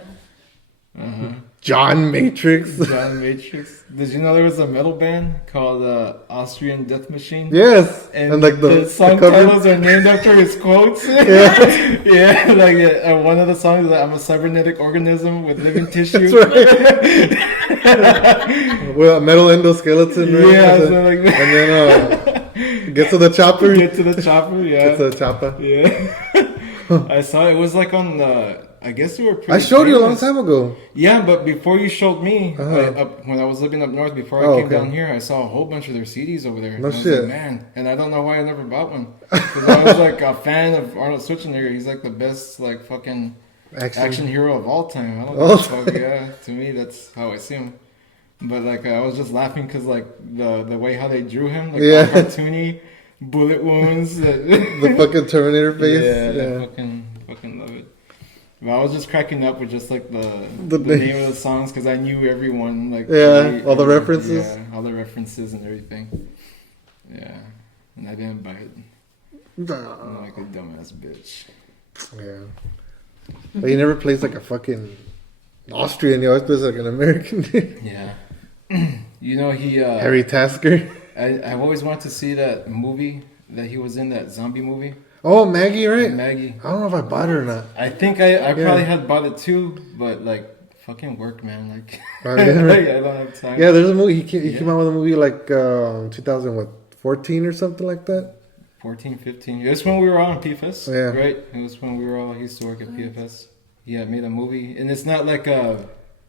John Matrix. John Matrix. Did you know there was a metal band called Austrian Death Machine? Yes, And, like the song cover. titles are named after his quotes. Yeah. Yeah, like one of the songs is like, I'm a cybernetic organism with living tissue. That's right. Well, metal endoskeleton. Right? Yeah, and so then, like that. and then get to the chopper. Get to the chopper, yeah. Get to the chopper. Yeah. I saw it was like on the. I guess you were pretty I showed you a long famous. time ago. Yeah, but before you showed me, Uh-huh. when I was living up north, before I Oh, came okay. down here, I saw a whole bunch of their CDs over there. No And I was shit. like, man, and I don't know why I never bought one. Because I was like a fan of Arnold Schwarzenegger. He's like the best, like fucking action hero of all time. I don't know. All Fuck, yeah, to me, that's how I see him. But like, I was just laughing because like the way how they drew him, like Yeah. all cartoony, bullet wounds. The fucking Terminator face. Yeah, I fucking love it. But I was just cracking up with just like the The name of the songs because I knew everyone. Like Yeah, all the references. Yeah, all the references and everything. Yeah, and I didn't buy it. I'm like a dumbass bitch. Yeah. But he never plays like a fucking Austrian. He always plays like an American dude. Yeah. You know he. Harry Tasker. I've always wanted to see that movie that he was in, that zombie movie. Oh, Maggie, right? Maggie. I don't know if I bought it or not. I think I probably had bought it too, but like fucking work, man. Like, Oh, yeah, right. like I don't have time. Yeah, there's a movie. He came out with a movie like 2014 or something like that. 14, 15. It was when we were all in PFS, Yeah. right? It was when we were all, he used to work at PFS. He had made a movie, and it's not like a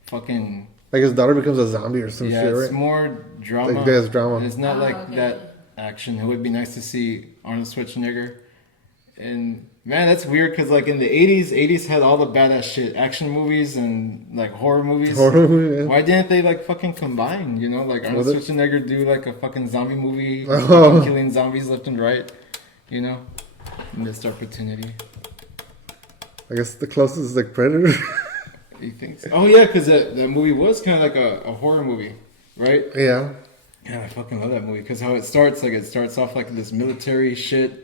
fucking, Like his daughter becomes a zombie or some yeah, shit, it's right? more drama. Like there's drama. It's not like okay. that action. It would be nice to see Arnold Schwarzenegger. And man, that's weird because like in the 80s had all the badass shit, action movies and like horror movies. Horror movie, yeah. Why didn't they like fucking combine? You know, like Arnold Well, Schwarzenegger do like a fucking zombie movie, Oh. killing zombies left and right. You know, missed opportunity. I guess the closest is like Predator. You think so? Oh yeah, because that movie was kind of like a horror movie, right? Yeah. Yeah, I fucking love that movie because how it starts off like this military shit.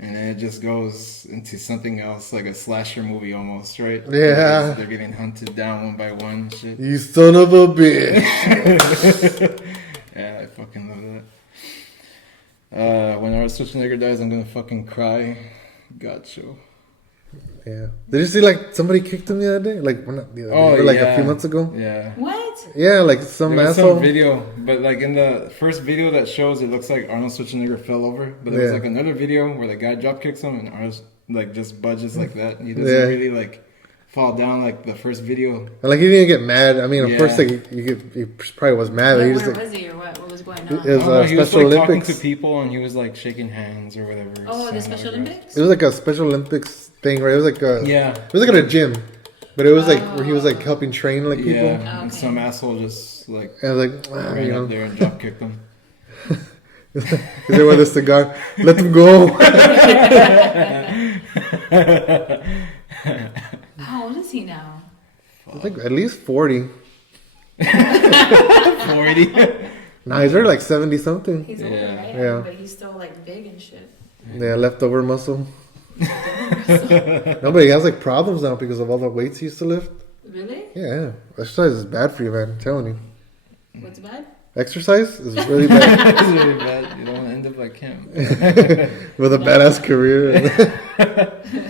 And then it just goes into something else, like a slasher movie almost, right? Yeah. They're getting hunted down one by one and shit. You son of a bitch. Yeah, I fucking love that. When Arnold Schwarzenegger dies, I'm gonna fucking cry. Gotcha. Yeah. Did you see like somebody kicked him the other day? Like, well, not the other day, but like a few months ago? Yeah. What? Yeah, like some There was asshole. some video, but like in the first video that shows, it looks like Arnold Schwarzenegger fell over. But there was Yeah. like another video where the guy drop kicks him and Arnold like just budges like that. And he doesn't Yeah. really like fall down like the first video. And like he didn't get mad. I mean, of Yeah. course, like he probably was mad. But Where he was like, was he or what? What was going on? It was, I don't know, he was Special like Olympics. talking to people and he was like shaking hands or whatever. Oh, the signing Special autographs. Olympics? it was like a Special Olympics thing, right? It was like a Yeah. It was like at a gym, but it was like where he was like helping train like people. Yeah, Oh, and okay. some asshole just like And I was like, ran you up know, there and drop kicked him. is there with a cigar? Let them go. How old is he now? I think at least 40. 40. Nah, he's already like 70 something. He's older, Yeah. right? Yeah. But he's still like big and shit. Yeah, leftover muscle. No, but he has like problems now because of all the weights he used to lift. Really? Yeah, exercise is bad for you, man. I'm telling you. What's bad? Exercise is really bad. It's really bad. You don't want to end up like him. With a badass career. You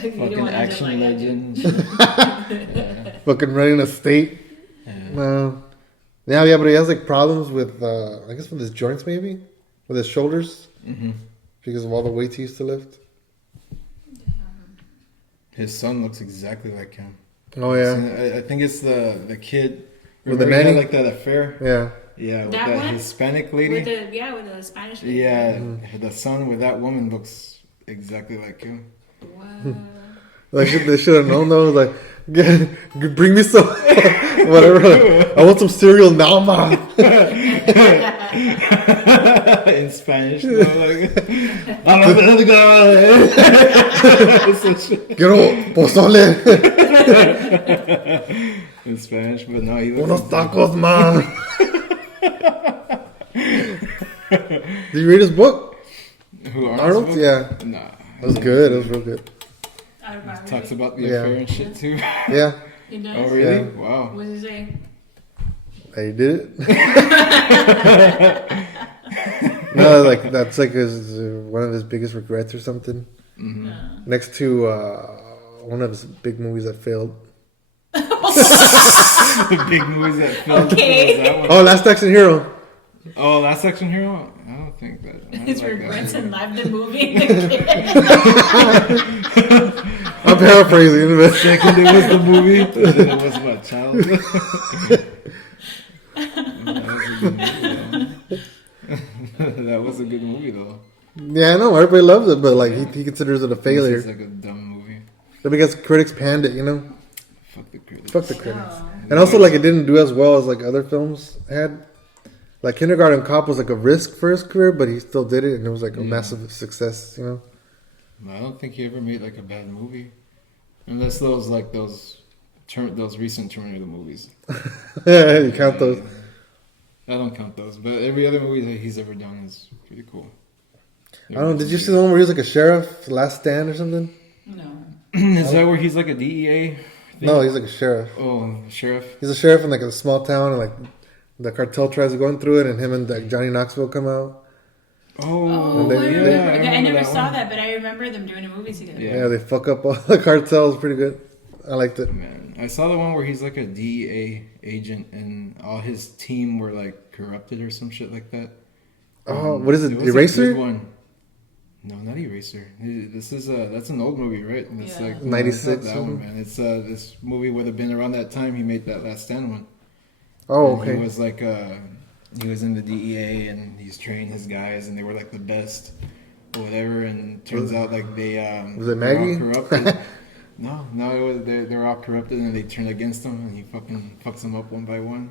Fucking don't wanna action jump like legend. Fucking running a state. Yeah. No. Yeah, but he has like problems with, I guess with his joints maybe? With his shoulders? Mhm. Because of all the weights he used to lift. His son looks exactly like him. Oh, yeah. I think it's the kid. With the Remember he had, nanny? like that affair? Yeah. Yeah, with That that one? Hispanic lady. With the Spanish lady. Yeah, the son with that woman looks exactly like him. Wow. Like they should have known though. Like, bring me some whatever. I want some cereal now, ma. In Spanish, though, like, Quiero pozole. in Spanish, but no, he looks Unos tacos, ma. Did you read his book? Who Arnold? book? Yeah. Nah. It was good. It was real good. Talks about the affair and shit too. Yeah. He does? Oh really? Yeah. Wow. What does he say? He did it. No, like that's like one of his biggest regrets or something. Mm-hmm. Next to one of his big movies that failed. The big movies that filmed. Okay. That one? Oh, Last Action Hero. Oh, Last Action Hero. I don't think that. I His like regrets that. in life, the movie. I'm paraphrasing, but Second, it was the movie. And then it was my child. That was a good movie, though. yeah, I know everybody loves it, but like he considers it a failure. It's like a dumb movie. But because critics panned it, you know. Fuck the critics. Fuck the critics. Oh. And also, like, it didn't do as well as like other films had. Like Kindergarten Cop was like a risk for his career, but he still did it, and it was like a massive success, you know. I don't think he ever made like a bad movie, unless those recent Terminator movies. You count those. I don't count those, but every other movie that he's ever done is pretty cool. I don't know. Did you see the one where he was like a sheriff, Last Stand or something? No. Is that where he's like a DEA? Thing? No, he's like a sheriff. Oh, sheriff. He's a sheriff in like a small town, and like the cartel tries going through it, and him and like Johnny Knoxville come out. Oh, they- I remember. they- I never that saw one. that, but I remember them doing a movie together. Yeah, they fuck up all the cartels. Pretty good. I liked it. Man, I saw the one where he's like a DEA agent, and all his team were like corrupted or some shit like that. Oh, what is it? was a Eraser? good one. No, not Eraser. This is that's an old movie, right? And it's Yeah. like 96 That one, something? man. It's this movie would have been around that time he made that Last Stand one. Oh, And okay. He was like he was in the DEA and he's training his guys and they were like the best or whatever. And turns out like they Was it they're all Maggie? corrupted. No, it was they're all corrupted and they turned against him and he fucking fucks them up one by one,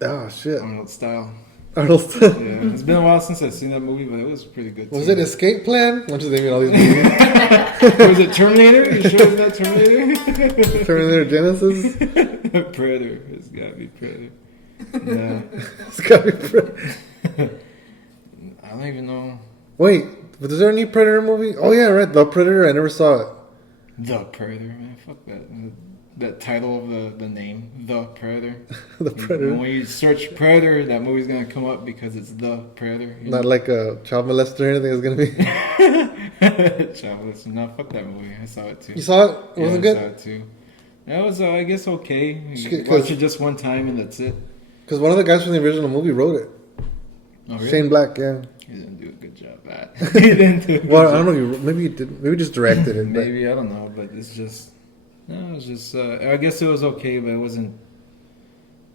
Oh shit. Arnold style. Arnold. Yeah, it's been a while since I've seen that movie, but it was pretty good. Was too. it Escape Plan? Once they made all these movies. Was it Terminator? You sure it's not Terminator? Terminator Genesis. Predator. It's gotta be Predator. Yeah. It's gotta be I don't even know. Wait, but is there a new Predator movie? Oh yeah, right. The Predator. I never saw it. The Predator, man. Fuck that. That title of the name. The Predator. The Predator. And when you search Predator, that movie's gonna come up because it's The Predator. You Not know? like a child molester or anything. It's gonna be. Childless. No, fuck that movie. I saw it too. You saw it? It wasn't I saw good. it too. That was, I guess, okay. You 'Cause- watch it just one time and that's it. Because one of the guys from the original movie wrote it. Oh, really? Shane Black. Yeah. He didn't do a good job at it. He didn't do a good Well, I job. don't know. Maybe he did. Maybe he just directed it. But Maybe, I don't know, but it's just, no, it was just, I guess it was okay, but it wasn't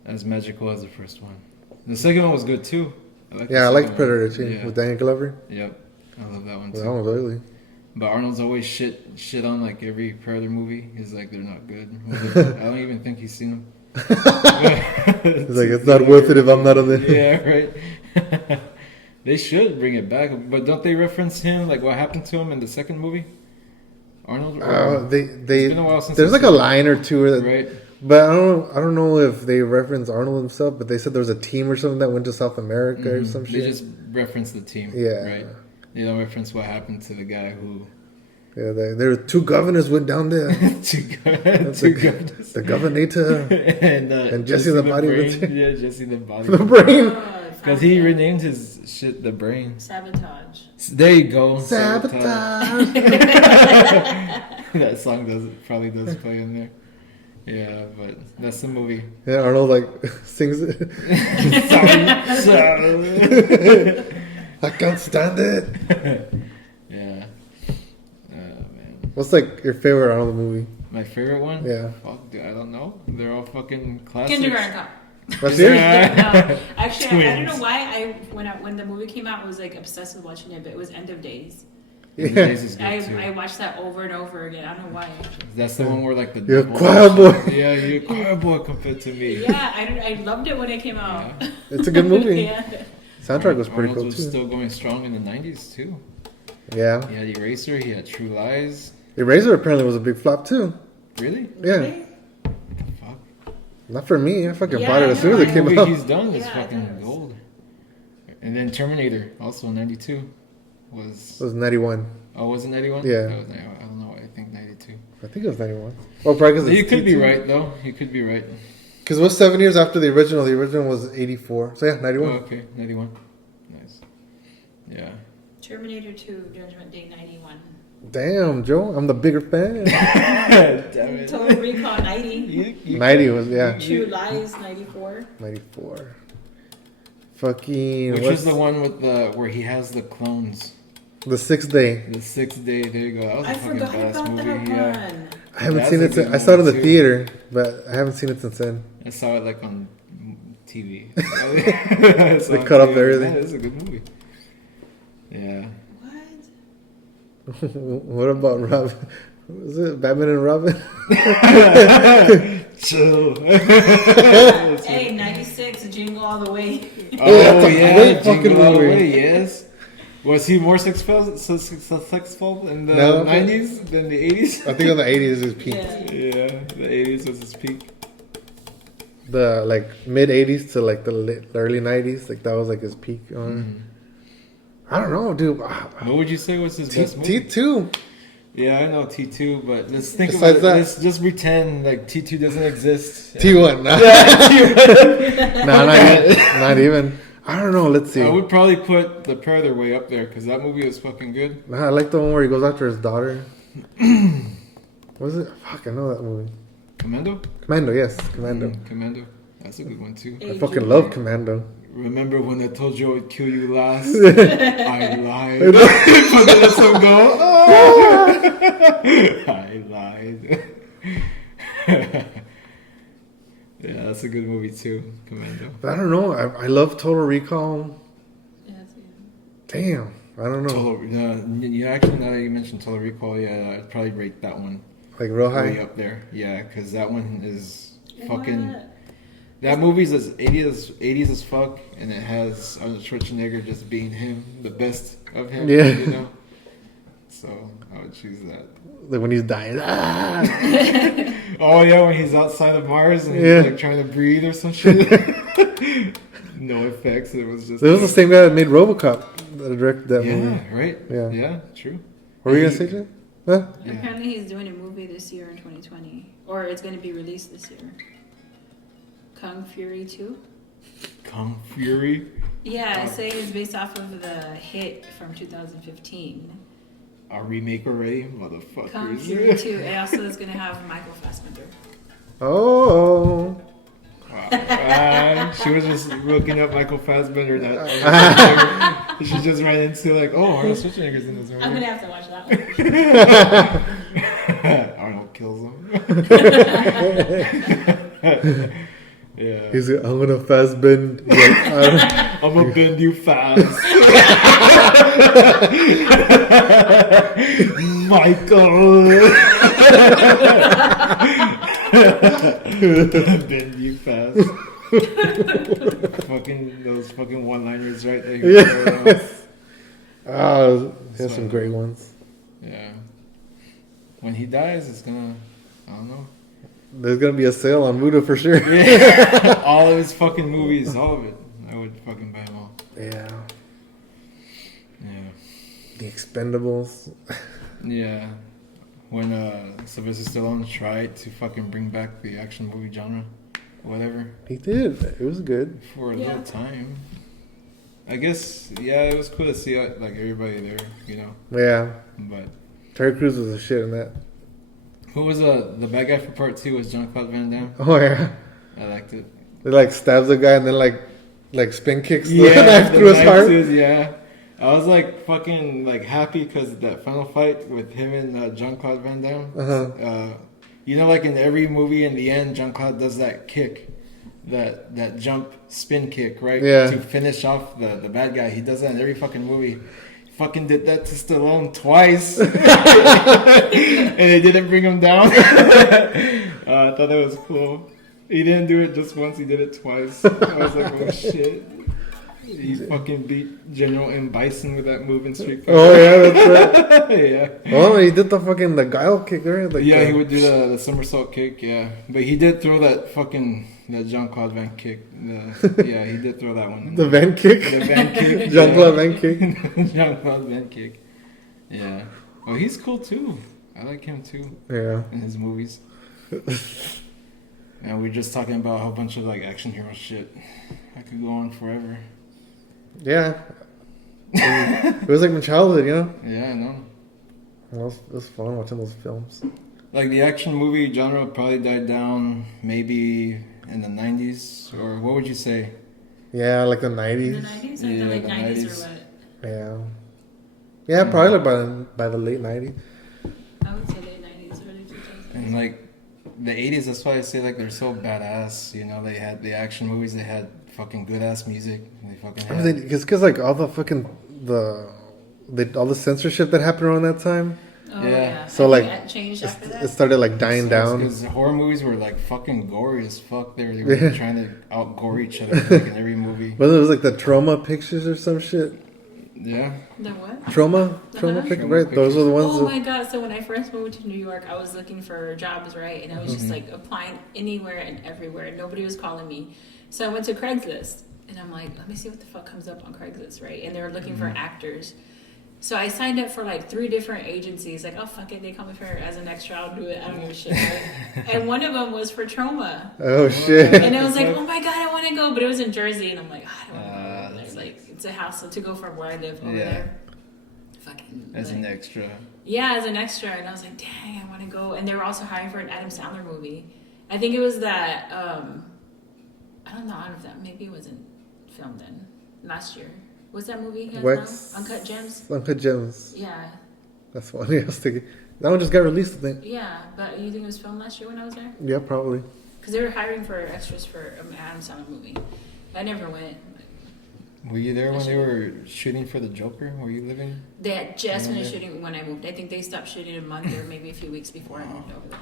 as magical as the first one. The second one was good too. yeah, I liked like Predator too Yeah. with Daniel Glover. Yep, I love that one too. Well, that was ugly. But Arnold's always shit on like every Predator movie. He's like, they're not good. I don't even think he's seen them. It's like it's not worth it if I'm not on there. Yeah, right. They should bring it back, but don't they reference him? Like what happened to him in the second movie? Arnold. They It's been a while since there's I've like a seen line or two that, right. but I don't know if they reference Arnold himself, but they said there was a team or something that went to South America or some They shit. just reference the team. Yeah. Right. They don't reference what happened to the guy who. Yeah, there were two governors went down there. The governor and Jesse the Body Brain. was there. Yeah, Jesse the Body. the brain. Because he renamed his shit the Brain. Sabotage. There you go. Sabotage. That song probably does play in there. Yeah, but that's the movie. Yeah, Arnold like sings it. I can't stand it. Yeah. Man. What's like your favorite Arnold movie? My favorite one? Yeah. Fuck, dude, I don't know. They're all fucking classics. Kindergarten Cop. That's yours? No, actually, I don't Twins. know why when the movie came out, I was like obsessed with watching it. But it was End of Days. In the Days is good I too. watched that over and over again. I don't know why. That's the one where like the You're a devil- choir boy. Yeah, you're a choir boy compared to me. Yeah, I loved it when it came out. Yeah. It's a good movie. Yeah. Soundtrack was pretty Arnold cool was too. still going strong in the 90s too. Yeah. He had Eraser, he had True Lies. Eraser apparently was a big flop too. Really? Yeah. Really? Fuck. Not for me. I fucking Yeah, bought it I as soon as know, it I came Movie out. he's done is Yeah, I fucking thought it was- gold. And then Terminator, also 92, was. It was 91. Oh, was it 91? Yeah. That was, I don't know. I think 92. I think it was 91. Well, probably because You could be right though. You could be right. Because it was 7 years after the original. The original was 84. So yeah, 91. Oh, okay, 91. Nice. Yeah. Terminator 2, Judgment Day 91. Damn, Joe. I'm the bigger fan. Damn it. Total Recall 90. You 90 was, yeah. True Lies 94. 94. Fucking. Which what's was the one with the where he has the clones? The Sixth Day. The Sixth Day. There you go. That was a I fucking forgot badass about movie. that Yeah. one. I haven't That's seen a it. good I saw it in the movie, too. theater, but I haven't seen it since then. I saw it like on TV. I saw They it cut on up TV. everything. Yeah, it's a good movie. Yeah. What? What about Robin? Was it Batman and Robin? Chill. Hey, 96, Jingle All the Way. Oh that's a yeah, great fucking Jingle All the movie. Way, yes. Was he more successful in the No. 90s than the 80s? I think in the 80s is peak. Yeah. Yeah, the 80s was his peak. The like mid 80s to like the early 90s, like that was like his peak. I don't know, dude. What would you say was his best movie? T2. Yeah, I know T2, but let's think Besides about it. that- Let's just pretend like T2 doesn't exist. T1. Nah. Nah, not even. I don't know. Let's see. I would probably put The Predator way up there because that movie was fucking good. Nah, I like the one where he goes after his daughter. What was it? Fuck, I know that movie. Commando? Commando, yes. Commando. Commando. That's a good one too. I fucking love Commando. Remember when I told you I would kill you last? I lied. But then let some go. I lied. Yeah, that's a good movie too, Commando. But I don't know. I love Total Recall. Yeah, that's good. Damn. I don't know. Total, yeah, actually, now that you mentioned Total Recall, yeah, I'd probably rate that one Like real way high. up there. Yeah, because that one is fucking. What? That movie's as 80s as fuck, and it has Arnold Schwarzenegger just being him, the best of him. Yeah. You know. So I would choose that. Like when he's dying. Ah! Oh yeah, when he's outside of Mars and Yeah. he's like trying to breathe or some shit. No effects. It was just. It was the same guy that made RoboCop that directed that movie. Yeah. Right. Yeah. Yeah. True. What were you gonna say, Jay? Huh? Yeah. Apparently, he's doing a movie this year in 2020, or it's going to be released this year. Kung Fury 2. Kung Fury. Yeah, it's saying it's based off of the hit from 2015. A remake already, Kung motherfuckers. Fury 2. It also is going to have Michael Fassbender. Oh. Wow. She was just looking up Michael Fassbender. That she just ran into like, oh, Arnold Schwarzenegger's in this movie. I'm going to have to watch that one. Arnold kills him. Yeah. He's I'm gonna fast bend. I'm gonna bend you fast. Michael. Bend you fast. Fucking those fucking one-liners right there. Yes. Oh, there's some great ones. Yeah. When he dies, it's gonna. I don't know. There's gonna be a sale on Muda for sure. Yeah. All of his fucking movies, all of it. I would fucking buy them all. Yeah. Yeah. The Expendables. Yeah. When Sylvester Stallone tried to fucking bring back the action movie genre, whatever, He did. It was good. for a Yeah. little time. I guess, yeah, it was cool to see like everybody there, you know. Yeah. But Terry Crews was a shit in that. who was the bad guy for part 2 was Jean-Claude Van Damme. Oh yeah. I liked it. They like stabs the guy and then like spin kicks the knife the through his knife heart. to his- yeah. I was like fucking like happy because that final fight with him and Jean-Claude Van Damme. Uh-huh. You know, like in every movie, in the end, Jean-Claude does that kick, that jump spin kick, right? Yeah. To finish off the bad guy. He does that in every fucking movie. fucking did that to Stallone twice. And they didn't bring him down. I thought that was cool. He didn't do it just once, he did it twice. I was like, oh shit. He fucking beat General M. Bison with that move in Street Fighter. Oh yeah, that's right. Yeah. Oh, he did the guile kick, right? Like Yeah, he would do the somersault kick, yeah. But he did throw that Jean-Claude Van kick. Yeah, he did throw that one. The Van kick? The Van kick. Jean-Claude Van kick? Jean-Claude Van kick. Yeah. Oh, he's cool too. I like him too. Yeah. In his movies. And we're just talking about a whole bunch of like action hero shit. I could go on forever. Yeah. It was like my childhood, you know? Yeah, I know. It was fun watching those films. Like the action movie genre probably died down maybe in the 90s, or what would you say? Yeah, like the In 90s. the 90s or Yeah, the late the 90s 90s. or what? Yeah. Yeah, probably like by the late 90s. I would say late 90s, early 2000s. And like the 80s, that's why I say like they're so badass. You know, they had the action movies, they had fucking good ass music. They fucking had. Because like all the fucking all the censorship that happened around that time. Oh, Yeah. yeah. So, I think like, that changed after It that. started like dying down. Because horror movies were like fucking gory as fuck. They were trying to out gore each other like in every movie. But it was like the trauma pictures or some shit. Yeah. The what? Trauma Uh-huh. pictures, Trauma right? Those are the ones. Oh my god! So when I first moved to New York, I was looking for jobs, right? And I was just like applying anywhere and everywhere. Nobody was calling me, so I went to Craigslist, and I'm like, let me see what the fuck comes up on Craigslist, right? And they were looking for actors. So I signed up for like 3 different agencies. Like, oh fuck it, they call me for as an extra, I'll do it. I don't give a shit. Right? And one of them was for Trauma, Oh shit! and I was like, oh my god, I want to go, but it was in Jersey, and I'm like, I don't want to go. It's like it's a hassle to go from where I live over there. Fucking As like, an extra. yeah, as an extra, and I was like, dang, I want to go. And they were also hiring for an Adam Sandler movie. I think it was that. I don't know. I don't know if that maybe it wasn't filmed then last year. What's that movie? He has Wax- now? Uncut Gems. Uncut Gems. Yeah, That's one. Yeah, I was thinking that one just got released. I think. yeah. But you think it was filmed last year when I was there? Yeah, probably. Because they were hiring for extras for an Adam Sandler movie. I never went. Were you there when they were shooting for the Joker? Were you living? They had just finished shooting when I moved. I think they stopped shooting a month or maybe a few weeks before I moved over there.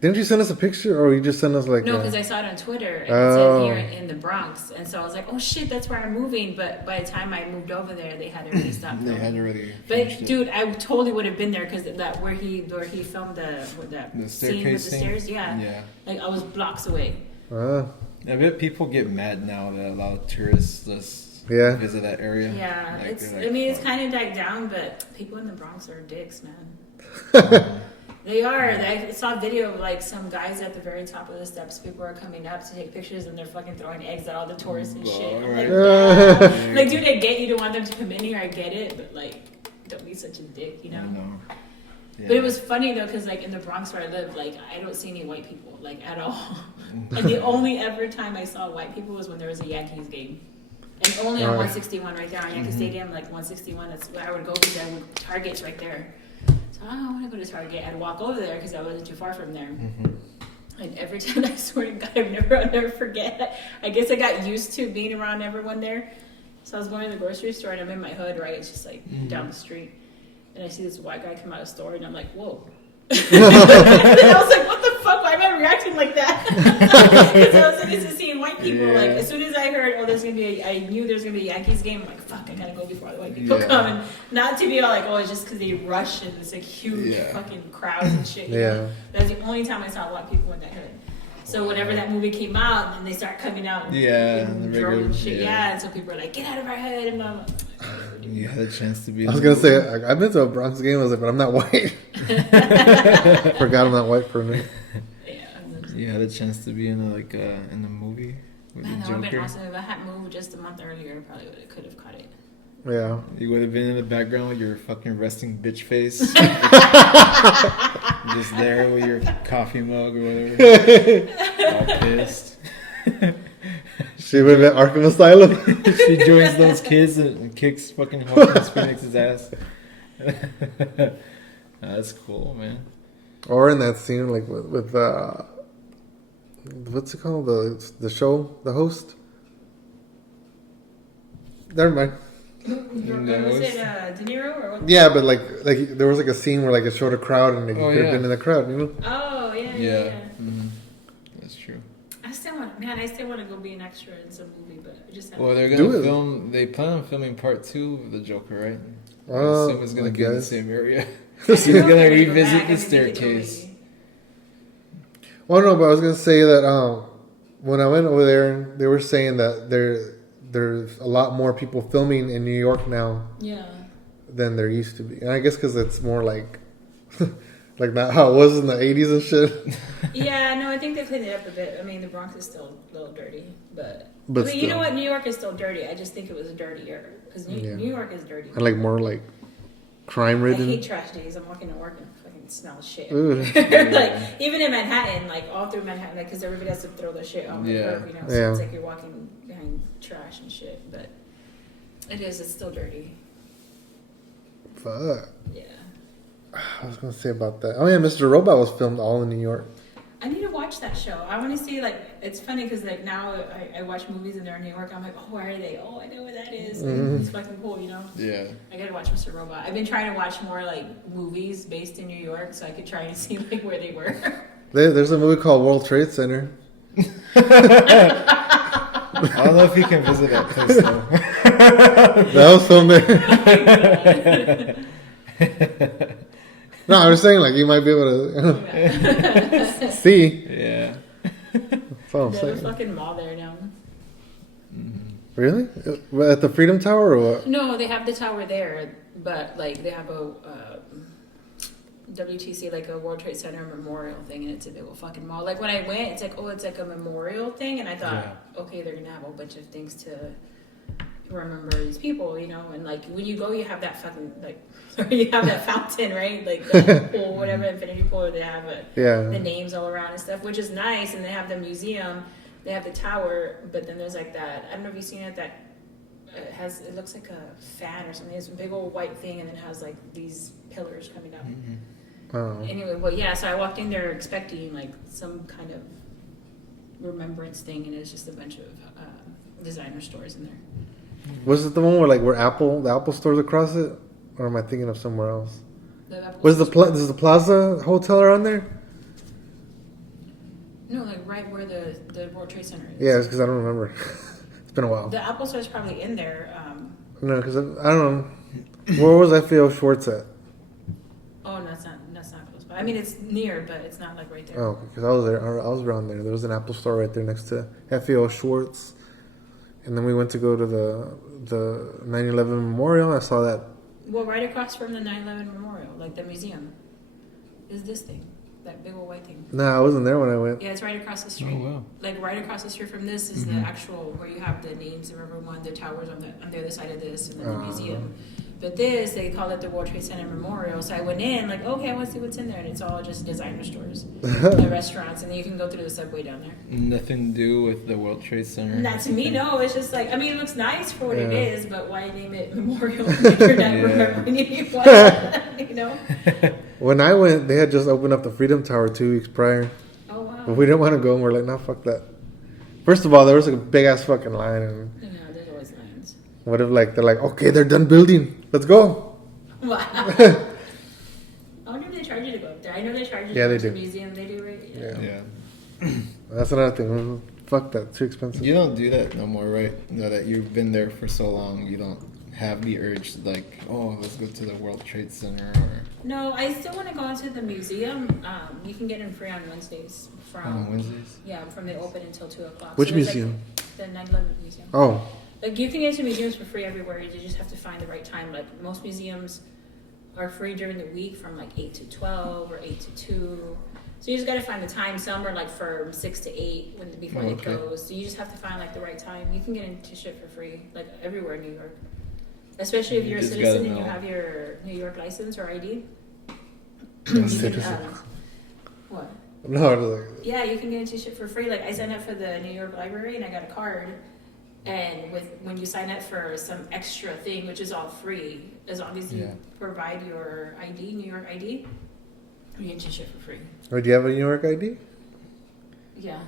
Didn't you send us a picture, or you just sent us like? No, because I saw it on Twitter and it Oh. said here in the Bronx, and so I was like, "Oh shit, that's where I'm moving." But by the time I moved over there, they had already stopped. They filming. had already. finished But it. dude, I totally would have been there because that where he filmed the The scene with staircase the scene? stairs, yeah. Yeah. Like I was blocks away. Ah, I bet people get mad now that a lot of tourists just Yeah. visit that area. Yeah, Like, it's. they're like, I mean, it's fuck. kind of died down, but people in the Bronx are dicks, man. They are. I saw a video of like some guys at the very top of the steps. People are coming up to take pictures, and they're fucking throwing eggs at all the tourists and shit. I'm like, Alright. yeah. Like, dude, I get you don't want them to come in here. I get it, but like, don't be such a dick, you I know. know. Yeah. But it was funny though, because like in the Bronx where I live, like I don't see any white people like at all. And the only ever time I saw white people was when there was a Yankees game, and only on Alright. 161 right there on Yankee Stadium, like 161. That's where I would go because Target's right there. So I want to go to Target. I'd walk over there because I wasn't too far from there. And every time, I swear to God, I'll never forget. I guess I got used to being around everyone there. So I was going to the grocery store and I'm in my hood, right? It's just like down the street. And I see this white guy come out of the store and I'm like, whoa. And I was like, what the fuck? Why am I reacting like that? Because I was so used to seeing white people. Yeah. Like, as soon as I heard, oh, I knew there's going to be a Yankees game, I'm like, fuck, I gotta go before the white people Yeah. come. And not to be all like, oh, it's just because they rush and it's like huge Yeah. fucking crowds and shit. you Yeah. know? That's the only time I saw white people in that hood. So whenever that movie came out, and they start coming out Yeah, in the droves regular- and shit. yeah. Yeah, and so people are like, get out of our hood. And I'm like, You had a chance to be. I was gonna say I've been to a Bronx game. I was like, but I'm not white. Forgot I'm not white for a minute. yeah. You had a chance to be in in the movie with Man, the that would have been Joker. awesome. If I had moved just a month earlier, I probably could have caught it. Yeah. You would have been in the background with your fucking resting bitch face. Just there with your coffee mug or whatever. All pissed. She would have been Arkham Asylum. She joins those kids and kicks fucking Joaquin Phoenix's ass. That's cool, man. Or in that scene, like with what's it called? The show, the host. Never mind. Was it De Niro or what? Yeah, but like there was like a scene where like it showed a crowd and like, you could have been in the crowd, you know? Oh yeah. Mm-hmm. That's true. I still want to go be an extra in some movie, but I just haven't. Well, they're gonna film. They plan on filming part 2 of the Joker, right? I assume it's gonna be in the same area. He's gonna revisit the staircase. Well, no, but I was gonna say that when I went over there, they were saying that there's a lot more people filming in New York now. Yeah. Than there used to be, and I guess because it's more like like not how it was in the 80s and shit. Yeah, no, I think they cleaned it up a bit. I mean, the Bronx is still a little dirty, but I mean, still. you know what? New York is still dirty. I just think it was dirtier because New York is dirty. And like more like crime ridden. I hate trash days. I'm walking to work and fucking smell shit. Like even in Manhattan, like all through Manhattan, like because everybody has to throw their shit on the curb, you know. So it's like you're walking behind trash and shit. But it's still dirty. Fuck. Yeah. I was gonna say about that. Oh yeah, Mr. Robot was filmed all in New York. I need to watch that show. I want to see, like, it's funny because, like, now I watch movies and they're in New York. I'm like, oh, where are they? Oh, I know where that is. It's fucking cool, you know? Yeah. I gotta watch Mr. Robot. I've been trying to watch more, like, movies based in New York so I could try and see, like, where they were. There's a movie called World Trade Center. I don't know if you can visit that place, though. That was filmed there. No, I was saying, like, you might be able to see. Yeah. That's all I'm saying. There's a fucking mall there now. Mm-hmm. Really? At the Freedom Tower or what? No, they have the tower there, but, like, they have a WTC, like, a World Trade Center memorial thing, and it's a big old fucking mall. Like, when I went, it's like, oh, it's like a memorial thing, and I thought, okay, they're gonna have a bunch of things to remember these people, you know, and like when you go, you have that fucking you have that fountain, right? Like the pool, whatever, infinity pool, where they have the names all around and stuff, which is nice. And they have the museum, they have the tower, but then there's like that. I don't know if you've seen it. That it looks like a fan or something. It's a big old white thing, and it has like these pillars coming up. Oh. Anyway, well, yeah. So I walked in there expecting like some kind of remembrance thing, and it's just a bunch of designer stores in there. Was it the one where the Apple store's across it, or am I thinking of somewhere else? Is the Plaza Hotel around there? No, like right where the World Trade Center is. Yeah, it's because I don't remember. It's been a while. The Apple store is probably in there. No, because I don't know. Where was FAO Schwartz at? Oh, no, that's not close by. I mean, it's near, but it's not like right there. Oh, because I was there. I was around there. There was an Apple store right there next to FAO Schwartz. And then we went to go to the 9/11 memorial. I saw that. Well, right across from the 9/11 memorial, like the museum, is this thing, that big old white thing. Nah, I wasn't there when I went. Yeah, it's right across the street. Oh wow! Like right across the street from this is the actual where you have the names of everyone, the towers on the other side of this, and then the museum. But this, they call it the World Trade Center Memorial. So I went in, like, okay, I want to see what's in there. And it's all just designer stores, the restaurants. And then you can go through the subway down there. Nothing to do with the World Trade Center. Not to me, no. It's just like, I mean, it looks nice for what it is, but why name it Memorial if you're not remembering anyone, you know? When I went, they had just opened up the Freedom Tower 2 weeks prior. Oh, wow. But we didn't want to go, and we're like, nah, fuck that. First of all, there was like a big-ass fucking line. And I know, there's always lines. what if, like, they're like, okay, they're done building. Let's go. Wow. I wonder if they charge you to go up there. I know they charge you to go to the museum. They do, right? Yeah. That's another thing. Fuck that. Too expensive. You don't do that no more, right? Now that you've been there for so long, you don't have the urge like, oh, let's go to the World Trade Center. Or... No, I still want to go into the museum. You can get in free on Wednesdays. On Wednesdays? Yeah, from they open until 2 o'clock. Which museum? Like the 9/11 museum. Oh. Like you can get into museums for free everywhere. You just have to find the right time. Like most museums are free during the week from like 8 to 12 or 8 to 2. So you just got to find the time. Some are like from 6 to 8 before they close. So you just have to find like the right time. You can get into shit for free, like everywhere in New York. Especially if you're a citizen and you have your New York license or ID. What? No, I was like... Yeah, you can get into shit for free. Like I signed up for the New York Library and I got a card. And when you sign up for some extra thing, which is all free, as long as you provide your ID, New York ID, you get your shit for free. Oh, do you have a New York ID? Yeah.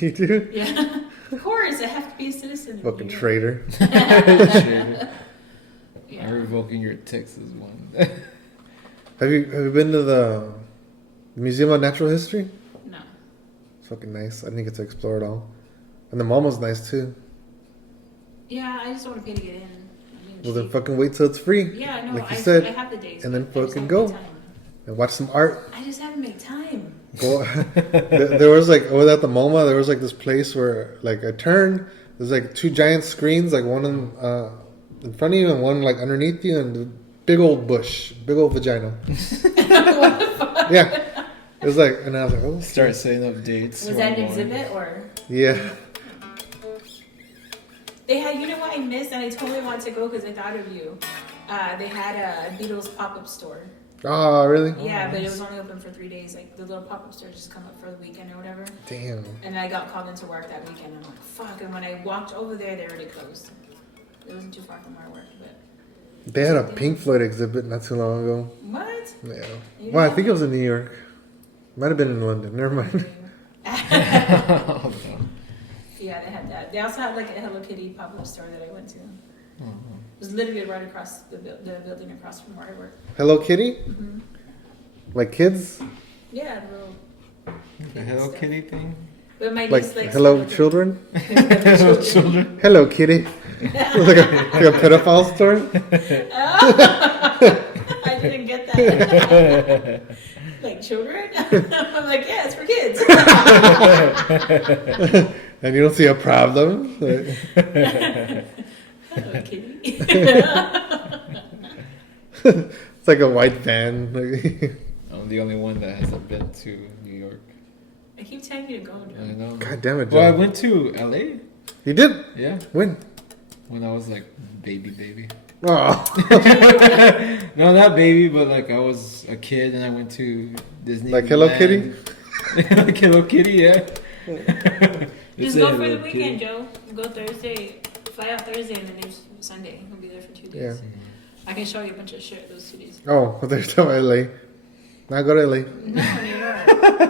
You do? Yeah. Of course, I have to be a citizen. Fucking traitor. Yeah. I'm revoking your Texas one. Have you been to the Museum of Natural History? No. It's fucking nice. I didn't get to explore it all. And the mall was nice too. Yeah, I just don't want to pay to get in. I mean, Well, then fucking wait till it's free. yeah, no, like you I said, have the days. and then but I just fucking haven't go. made time. And watch some art. I just haven't made time. Well, there was like over at the MoMA, there was like this place where like I turned. There's like two giant screens, like one in front of you and one like underneath you, and a big old bush, big old vagina. Yeah, it was like, and I was like, oh, Start setting up dates. Was that an exhibit or? yeah. They had, you know what I missed, and I totally want to go because I thought of you. They had a Beatles pop-up store. Oh, really? Yeah, but it was only open for 3 days. Like the little pop-up store just come up for the weekend or whatever. Damn. And I got called into work that weekend. I'm like, fuck. And when I walked over there, they already closed. It wasn't too far from where I worked, but. They had a Pink Floyd exhibit not too long ago. What? Yeah. You Well, I know? think it was in New York. Might have been in London. Never mind. Oh, no. Yeah, they had that. They also had like a Hello Kitty pop-up store that I went to. Oh. It was literally right across the building across from where I work. Hello Kitty? Mm-hmm. Like kids? Yeah, the little. The Hello stuff. Kitty thing? But my Like niece likes hello Hello Kitty. children? Hello children. Hello Kitty. like a pedophile store? I didn't get that. Like children? I'm like, yeah, it's for kids. And you don't see a problem? Like, Hello Kitty. it's like a white van. Like, I'm the only one that hasn't been to New York. I keep telling you to go. I Joe. know. God damn it, Joe. Well, I went to LA. You did? Yeah. When? When I was like baby. Oh. No, not baby, but like I was a kid and I went to Disney. Like Hello Kitty? Like Hello Kitty, yeah. Just go for the weekend, Joe. Go Thursday. Fly out Thursday and then there's Sunday. We'll be there for 2 days. Yeah. I can show you a bunch of shit those 2 days. Oh, well, there's no LA. Now go to LA. No, New York.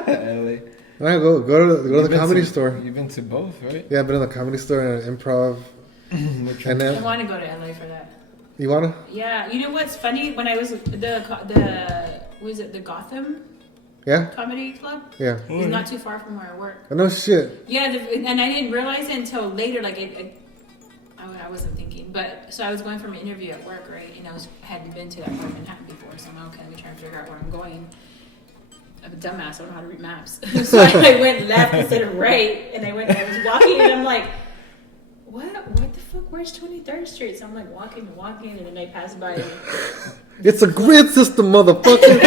LA. Now go to You've the been comedy to- store. You've been to both, right? Yeah, I've been in the comedy store and improv. And I then, want to go to LA for that. you wanna? Yeah, you know what's funny? When I was the Gotham Yeah? Comedy Club? Yeah. It's not too far from where I work. Oh, no shit. Yeah, and I didn't realize it until later. Like I wasn't thinking, but so I was going for an interview at work, right? And I hadn't been to that part of Manhattan before, so I'm like, okay, let me try and figure out where I'm going. I'm a dumbass. I don't know how to read maps, so I went left instead of right, and I was walking, and I'm like, what the fuck? Where's 23rd Street? So I'm like walking, and then I passed by. And, It's a grid system, motherfucker.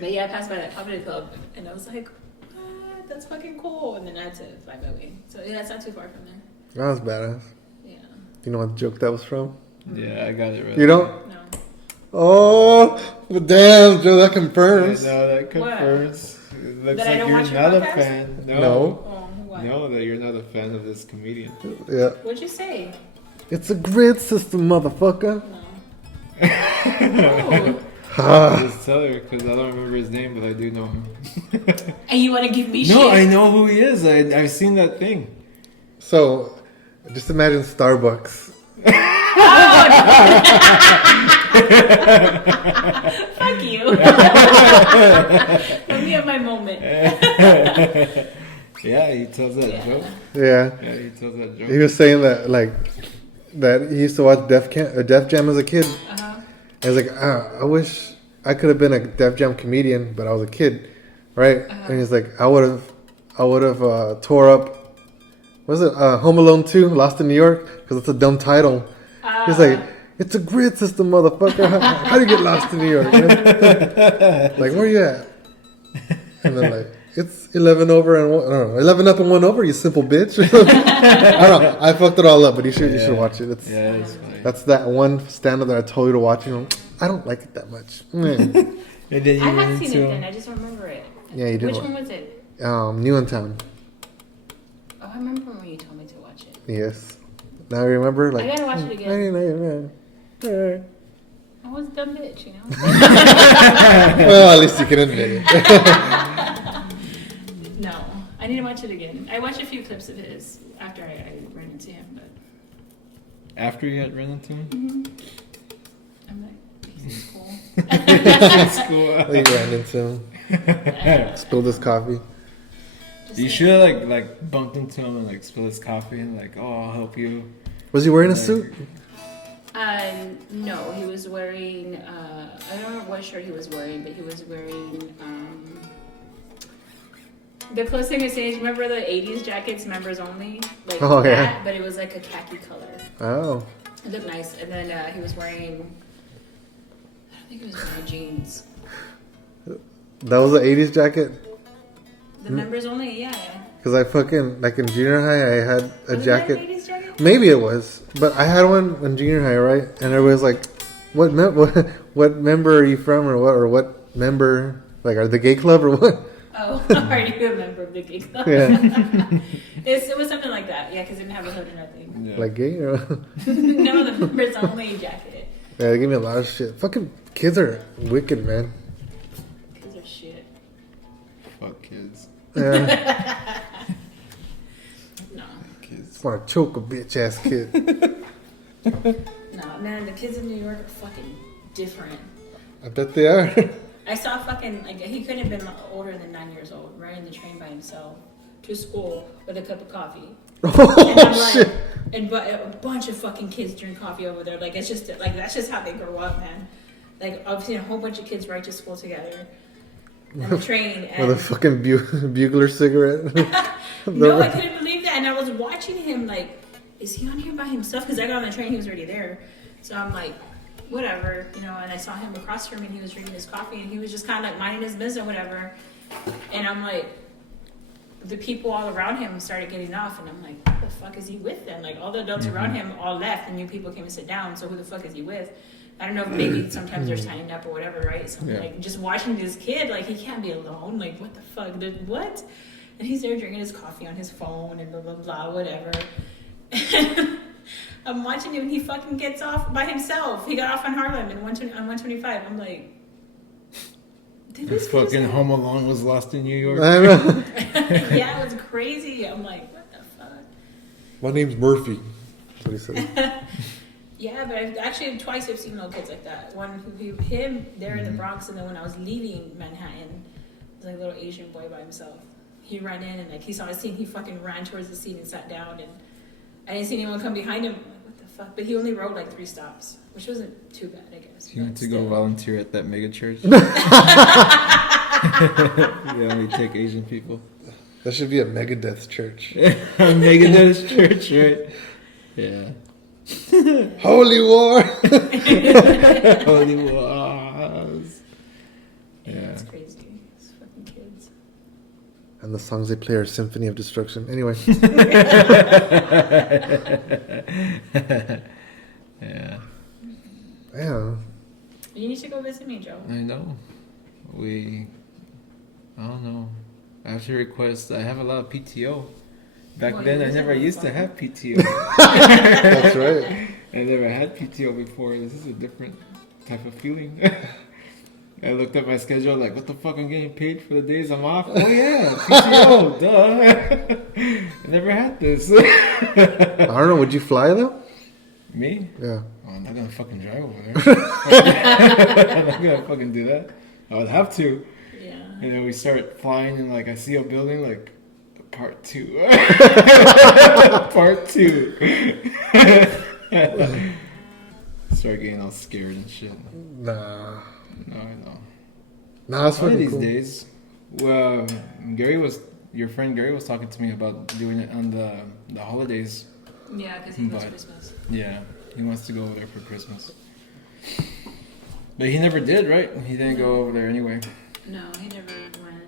but yeah, I passed by that comedy club, and I was like, what? That's fucking cool. And then I had to fly my way. So yeah, it's not too far from there. That was badass. Yeah. You know what joke that was from? Yeah, I got it right. You don't? No. Oh, but damn, Joe, that I confirms. know, that confirms. It looks That I like don't you're watch your not a podcast? fan. No. Oh, what? No, that you're not a fan of this comedian. Yeah. What'd you say? It's a grid system, motherfucker. No. Ah. Just tell her, because I don't remember his name, but I do know him. And you want to give me shit? No, I know who he is. I've seen that thing. So, just imagine Starbucks. Fuck you. Let me have my moment. Yeah, he tells that joke. Yeah. Yeah, he tells that joke. He was saying that, like, that he used to watch Def Jam as a kid. Uh-huh. And he's like, I wish I could have been a Def Jam comedian, but I was a kid, right? And he's like, I would have tore up, what was it, Home Alone 2, Lost in New York? Because it's a dumb title. He's like, it's a grid system, motherfucker. How do you get lost in New York? You know? Like, where you at? And then like, it's 11 over and 1, I don't know, 11 up and 1 over, you simple bitch. I don't know. I fucked it all up, but you should watch it. It's, Yeah, it's funny. that's that one stand-up that I told you to watch. You know, I don't like it that much. And then you I have went seen to it then. I just don't remember it. Yeah, you did. Which one was it? New in Town. Oh, I remember when you told me to watch it. Yes. Now I remember. Like, I gotta watch it again. Well, I was a dumb bitch, you know? at least you can admit it. No, I need to watch it again. I watched a few clips of his after I ran into him, but After you had run into him? I'm like, he's cool. That's cool. They ran into him. Spilled his coffee. You should have like bumped into him and like spilled his coffee and like, oh, I'll help you. Was he wearing a suit? No, he was wearing, I don't know what shirt he was wearing, but he was wearing, the closest thing I say is, remember the 80s jackets, members only? Like Oh, that, yeah. but it was like a khaki color. Oh. It looked nice. And then he was wearing, I don't think he was wearing jeans. That was an 80s jacket? The members only, yeah. Because I fucking, like in junior high, I had a Was jacket. that an 80s jacket? Maybe it was. But I had one in junior high, right? And everybody was like, what member are you from? Or what member? Like, are the gay club or what? Oh, are you a member of the gay club? Yeah. It was something like that, yeah, because it didn't have a hood or nothing. Yeah. Like gay or No, the members only jacket. Yeah, they give me a lot of shit. Fucking kids are wicked, man. Kids are shit. Fuck kids. Yeah. No. Kids. Want to choke a bitch ass kid. No, man, the kids in New York are fucking different. I bet they are. I saw fucking, like, he couldn't have been older than 9 years old, riding the train by himself to school with a cup of coffee. And I'm Oh, like, shit. and a bunch of fucking kids drink coffee over there. Like, it's just, like, that's just how they grow up, man. Like, I've seen a whole bunch of kids ride to school together on the train. And With a fucking bugler cigarette. no, I couldn't believe that. And I was watching him, like, is he on here by himself? Because I got on the train, he was already there. So I'm like, whatever, you know, and I saw him across from me and he was drinking his coffee and he was just kind of like minding his business or whatever. And I'm like, the people all around him started getting off and I'm like, what the fuck is he with then? Like, all the adults around him all left and new people came and sit down, so who the fuck is he with? I don't know if maybe sometimes they're signing up or whatever, right? So I'm like, just watching this kid, like, he can't be alone. Like, what the fuck? What? And he's there drinking his coffee on his phone and blah, blah, blah, whatever. I'm watching him and he fucking gets off by himself. He got off on Harlem and on 125. I'm like, did this kid Fucking just- Home Alone was lost in New York. I know. Yeah, it was crazy. I'm like, what the fuck? My name's Murphy. That's what he said. Yeah, but I've twice seen little kids like that. Him there in the Bronx, and then when I was leaving Manhattan, it was like a little Asian boy by himself. He ran in and like he saw a scene, he fucking ran towards the seat and sat down, and I didn't see anyone come behind him. I'm like, what the fuck? But he only rode like 3 stops, which wasn't too bad, I guess. He went But to go still. volunteer at that mega church. Yeah, we take Asian people. That should be a Megadeth church. Megadeth's church, right? Yeah. Holy War! Holy Wars. Yeah, Yeah. it's crazy. It's fucking kids. And the songs they play are Symphony of Destruction. Anyway. Yeah. Yeah. You need to go visit me, Joe. I know. I don't know. I have to request, I have a lot of PTO. Back Well, then, you I was never a used to motherfucker. have PTO. That's right. I never had PTO before. This is a different type of feeling. I looked at my schedule like, what the fuck, I'm getting paid for the days I'm off? Oh yeah, PTO, duh. I never had this. I don't know. Would you fly though? Me? Yeah. Oh, I'm not gonna fucking drive over there. I'm not gonna fucking do that. I would have to. Yeah. And then we start flying and like I see a building like part 2. Part 2. Start getting all scared and shit. Nah. No, I know. Nah, it's One of fucking these cool. days, well, your friend Gary was talking to me about doing it on the holidays. Yeah, because he loves But- Christmas. Yeah, he wants to go over there for Christmas. But he never did, right? He didn't go over there anyway. No, he never went.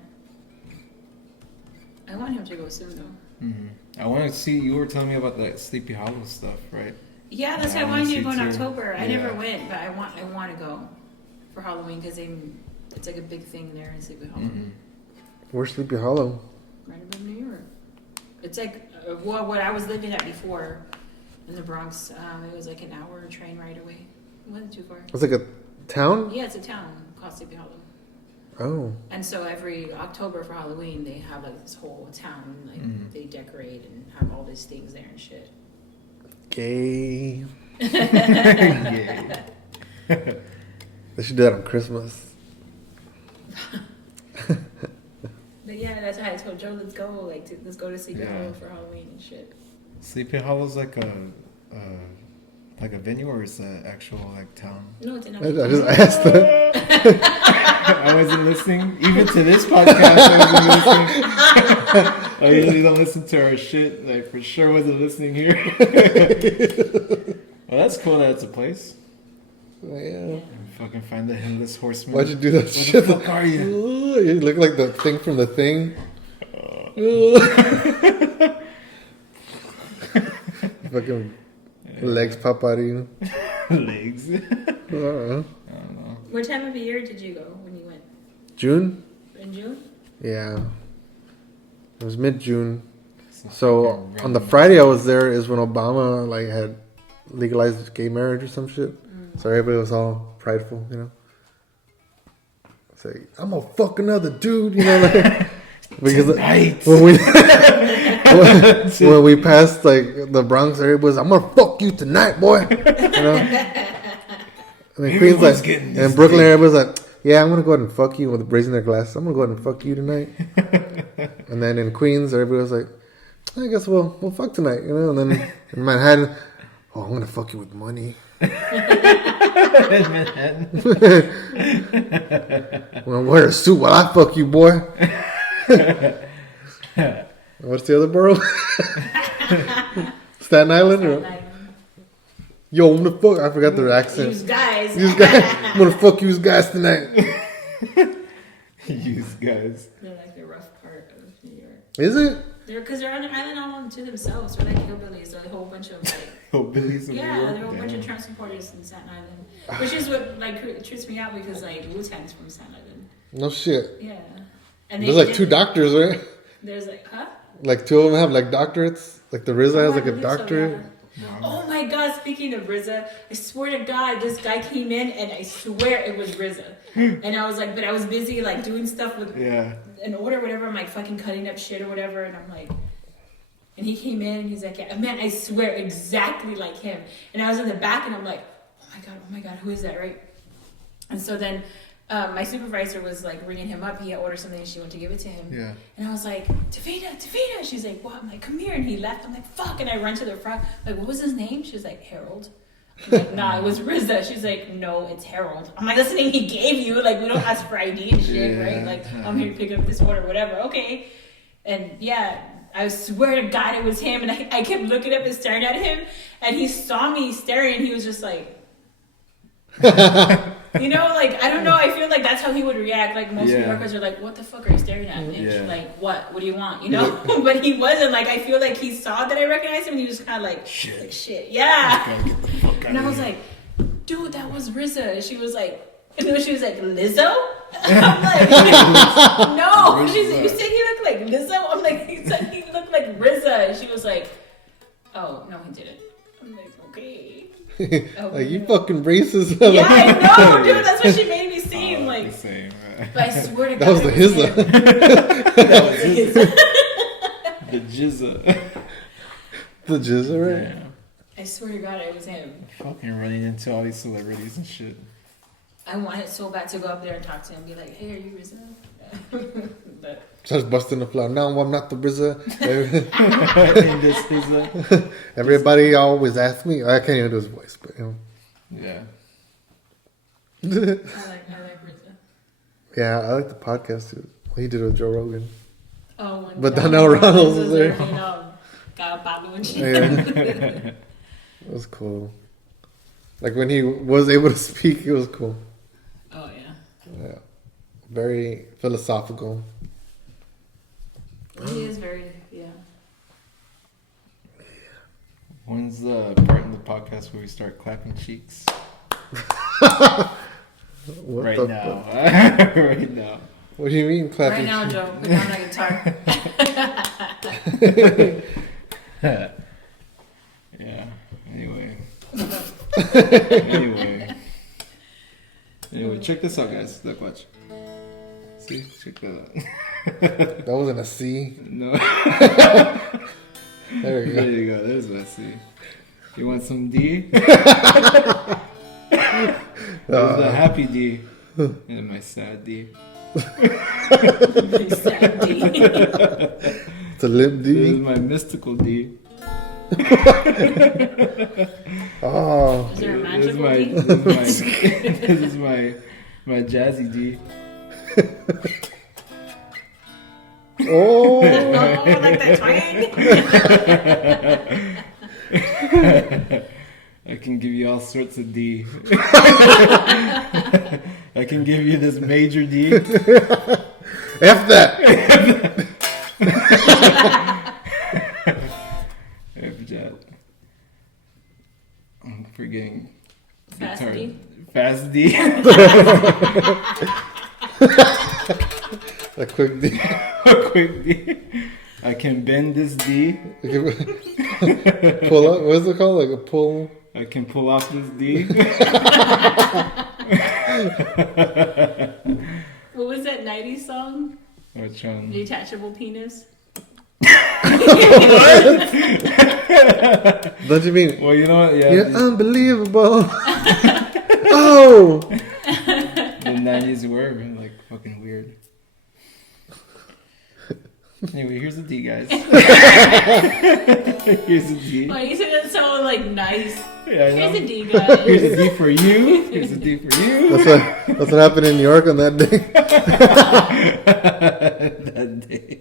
I want him to go soon, though. Hmm. I want to see. You were telling me about that Sleepy Hollow stuff, right? Yeah, that's why I I wanna wanted you to go in see too. October. I Yeah. never went, but I want to go for Halloween because it's like a big thing there in Sleepy Hollow, Hmm. Where's Sleepy Hollow? right above New York. It's like what I was living at before in the Bronx. It was like an hour train ride away. It wasn't too far. It's like a town? Yeah, it's a town called Sleepy Hollow. Oh. And so every October for Halloween, they have like this whole town, like they decorate and have all these things there and shit. Gay. Yeah. They should do that on Christmas. But yeah, that's why I told Joe, let's go, like, let's go to Sleepy Hollow for Halloween and shit. Sleepy Hollow's like a venue, or is an actual like town? No, it's an I just asked her. I wasn't listening. Even to this podcast, I wasn't listening. I usually don't listen to our shit. Like, for sure wasn't listening here. Well, that's cool that it's a place. Yeah. And fucking find the Headless Horseman. Why'd you do that Where shit? the fuck are you? You look like the thing from The Thing. Fucking legs pop out of you. Legs. I don't know. What time of the year did you go when you went? June? In June? Yeah. It was mid-June. So on the Friday I was there is when Obama like had legalized gay marriage or some shit. So everybody was all prideful, you know. It's like, I'm gonna fuck another dude, you know. Like, because when we passed like the Bronx, everybody was, I'm gonna fuck you tonight, boy. You know. And then Queens like, and Brooklyn, everybody's like, yeah, I'm gonna go ahead and fuck you, with raising their glass. I'm gonna go ahead and fuck you tonight. And then in Queens, everybody was like, I guess we'll fuck tonight, you know. And then in Manhattan, oh, I'm gonna fuck you with money. Manhattan. I'm gonna wear a suit while I fuck you, boy. What's the other borough? Staten Island? Or? Yo, I'm gonna fuck. I forgot their accent. Use guys. I'm gonna fuck you guys tonight. Use guys. They're like the rough part of New York. Is it? Because they're on an island all to themselves. They're like hillbillies. They're a whole bunch of like. Hillbillies in New Yeah, York? there are a whole bunch of Trump supporters in Staten Island, which is what like trips me out because like Wu-Tang's from Staten Island. No shit. Yeah, and There's like two doctors, right? There's like, huh? Like two of them have like doctorates. Like the RZA has like a doctorate. Oh my God! Speaking of RZA, I swear to God, this guy came in and I swear it was RZA, and I was like, but I was busy like doing stuff with an order, whatever. I'm like fucking cutting up shit or whatever, and I'm like. And he came in and he's like, yeah, man, I swear exactly like him. And I was in the back and I'm like, oh my God, who is that, right? And so then my supervisor was like ringing him up. He had ordered something and she went to give it to him. Yeah. And I was like, Tavita. She's like, what? I'm like, come here. And he left. I'm like, fuck. And I run to the front. Like, what was his name? She's like, Harold. I'm like, nah, it was RZA. She's like, no, it's Harold. I'm like, that's the name he gave you. Like, we don't ask for ID and shit, right? Like, I'm here to pick up this order, whatever. Okay. And yeah. I swear to God it was him, and I kept looking up and staring at him, and he saw me staring, and he was just like, you know, like, I don't know, I feel like that's how he would react, like, most New Yorkers are like, what the fuck are you staring at, bitch? Yeah. Like, what do you want, you know? But he wasn't, like, I feel like he saw that I recognized him, and he was kind of like, shit, yeah. And I was like, dude, that was RZA. She was like, and then she was like, Lizzo? I'm like, no. She's like, you said he looked like Lizzo? I'm like, he said he looked like RZA. And she was like, oh, no, he didn't. I'm like, okay. Like, you fucking racist. Yeah, I know, dude. That's what she made me seem. Like, the same. But I swear to God. That was the Hizza. That was the Hizza. The Jizza. The Jizza, right? Yeah. I swear to God, it was him. Fucking running into all these celebrities and shit. I wanted so bad to go up there and talk to him and be like, hey, are you RZA? But Starts busting the floor. No, I'm not the RZA. This is Everybody always asks me. I can't even do his voice, but you know. Yeah. I like RZA. Yeah, I like the podcast too. He did it with Joe Rogan. Oh, but Donnell Ronalds was there. You know, got Pablo and shit. Yeah. It was cool. Like when he was able to speak, it was cool. Oh yeah. Yeah. Very philosophical. He is very, yeah. When's the part in the podcast where we start clapping cheeks? Right now. Right now. What do you mean clapping? Right now, Joe. Put down that guitar. Yeah. Anyway, check this out, guys. Look, watch. See, check that out. That wasn't a C. No. There we There go. you go. There's my C. You want some D? There's the happy D. And my sad D. Sad D. It's a limp This is D. my mystical D. Oh. Is there a This is magical my, D? this is my jazzy D. Oh. Oh, like that twang. I can give you all sorts of D. I can give you this major D. F that. F jet. I'm forgetting. Fast guitar. D. Fast D. A quick D. Quick D. I can bend this D. Pull up. What's it called? Like a pull. I can pull off this D. What was that 90s song? Which one? Detachable penis. Don't you mean? Well, you know what? Yeah. You're unbelievable. Oh. The 90s were like fucking weird. Anyway, here's the D, guys. Here's the D. Oh, you said that so like nice. Yeah, I know. Here's a D, guys. Here's a D for you. Here's a D for you. That's what happened in New York on that day. That day.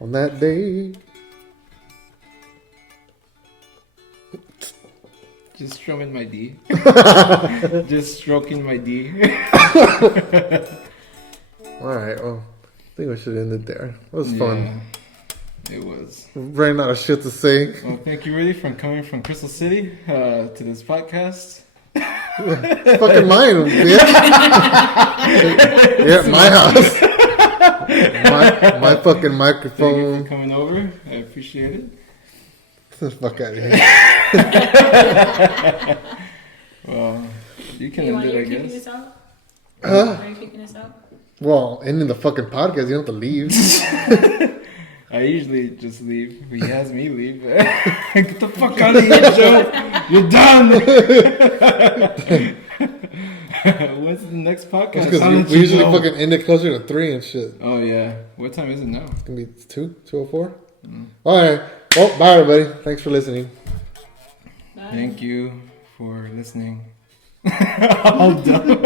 On that day. Just strumming my D. Just stroking my D. All right. Well, I think we should end it there. It was fun. Yeah, it was. Ran out of shit to say. Well, thank you, Rudy, for coming from Crystal City to this podcast. Fucking mine, bitch. You're at my house. My fucking Thank you microphone. for coming over. I appreciate it. Fuck out of here. Well, you can You end want it, you I kicking guess. this out? Huh? Are you kicking this out? Well, ending the fucking podcast, you don't have to leave. I usually just leave. He has me leave. Get the fuck out of here, Joe. You're done. When's the next podcast? Because How did we you usually know? fucking end it closer to 3 and shit. Oh, yeah. What time is it now? It's gonna be 2:04. All right. Well, bye everybody. Thanks for listening. Bye. Thank you for listening. All done.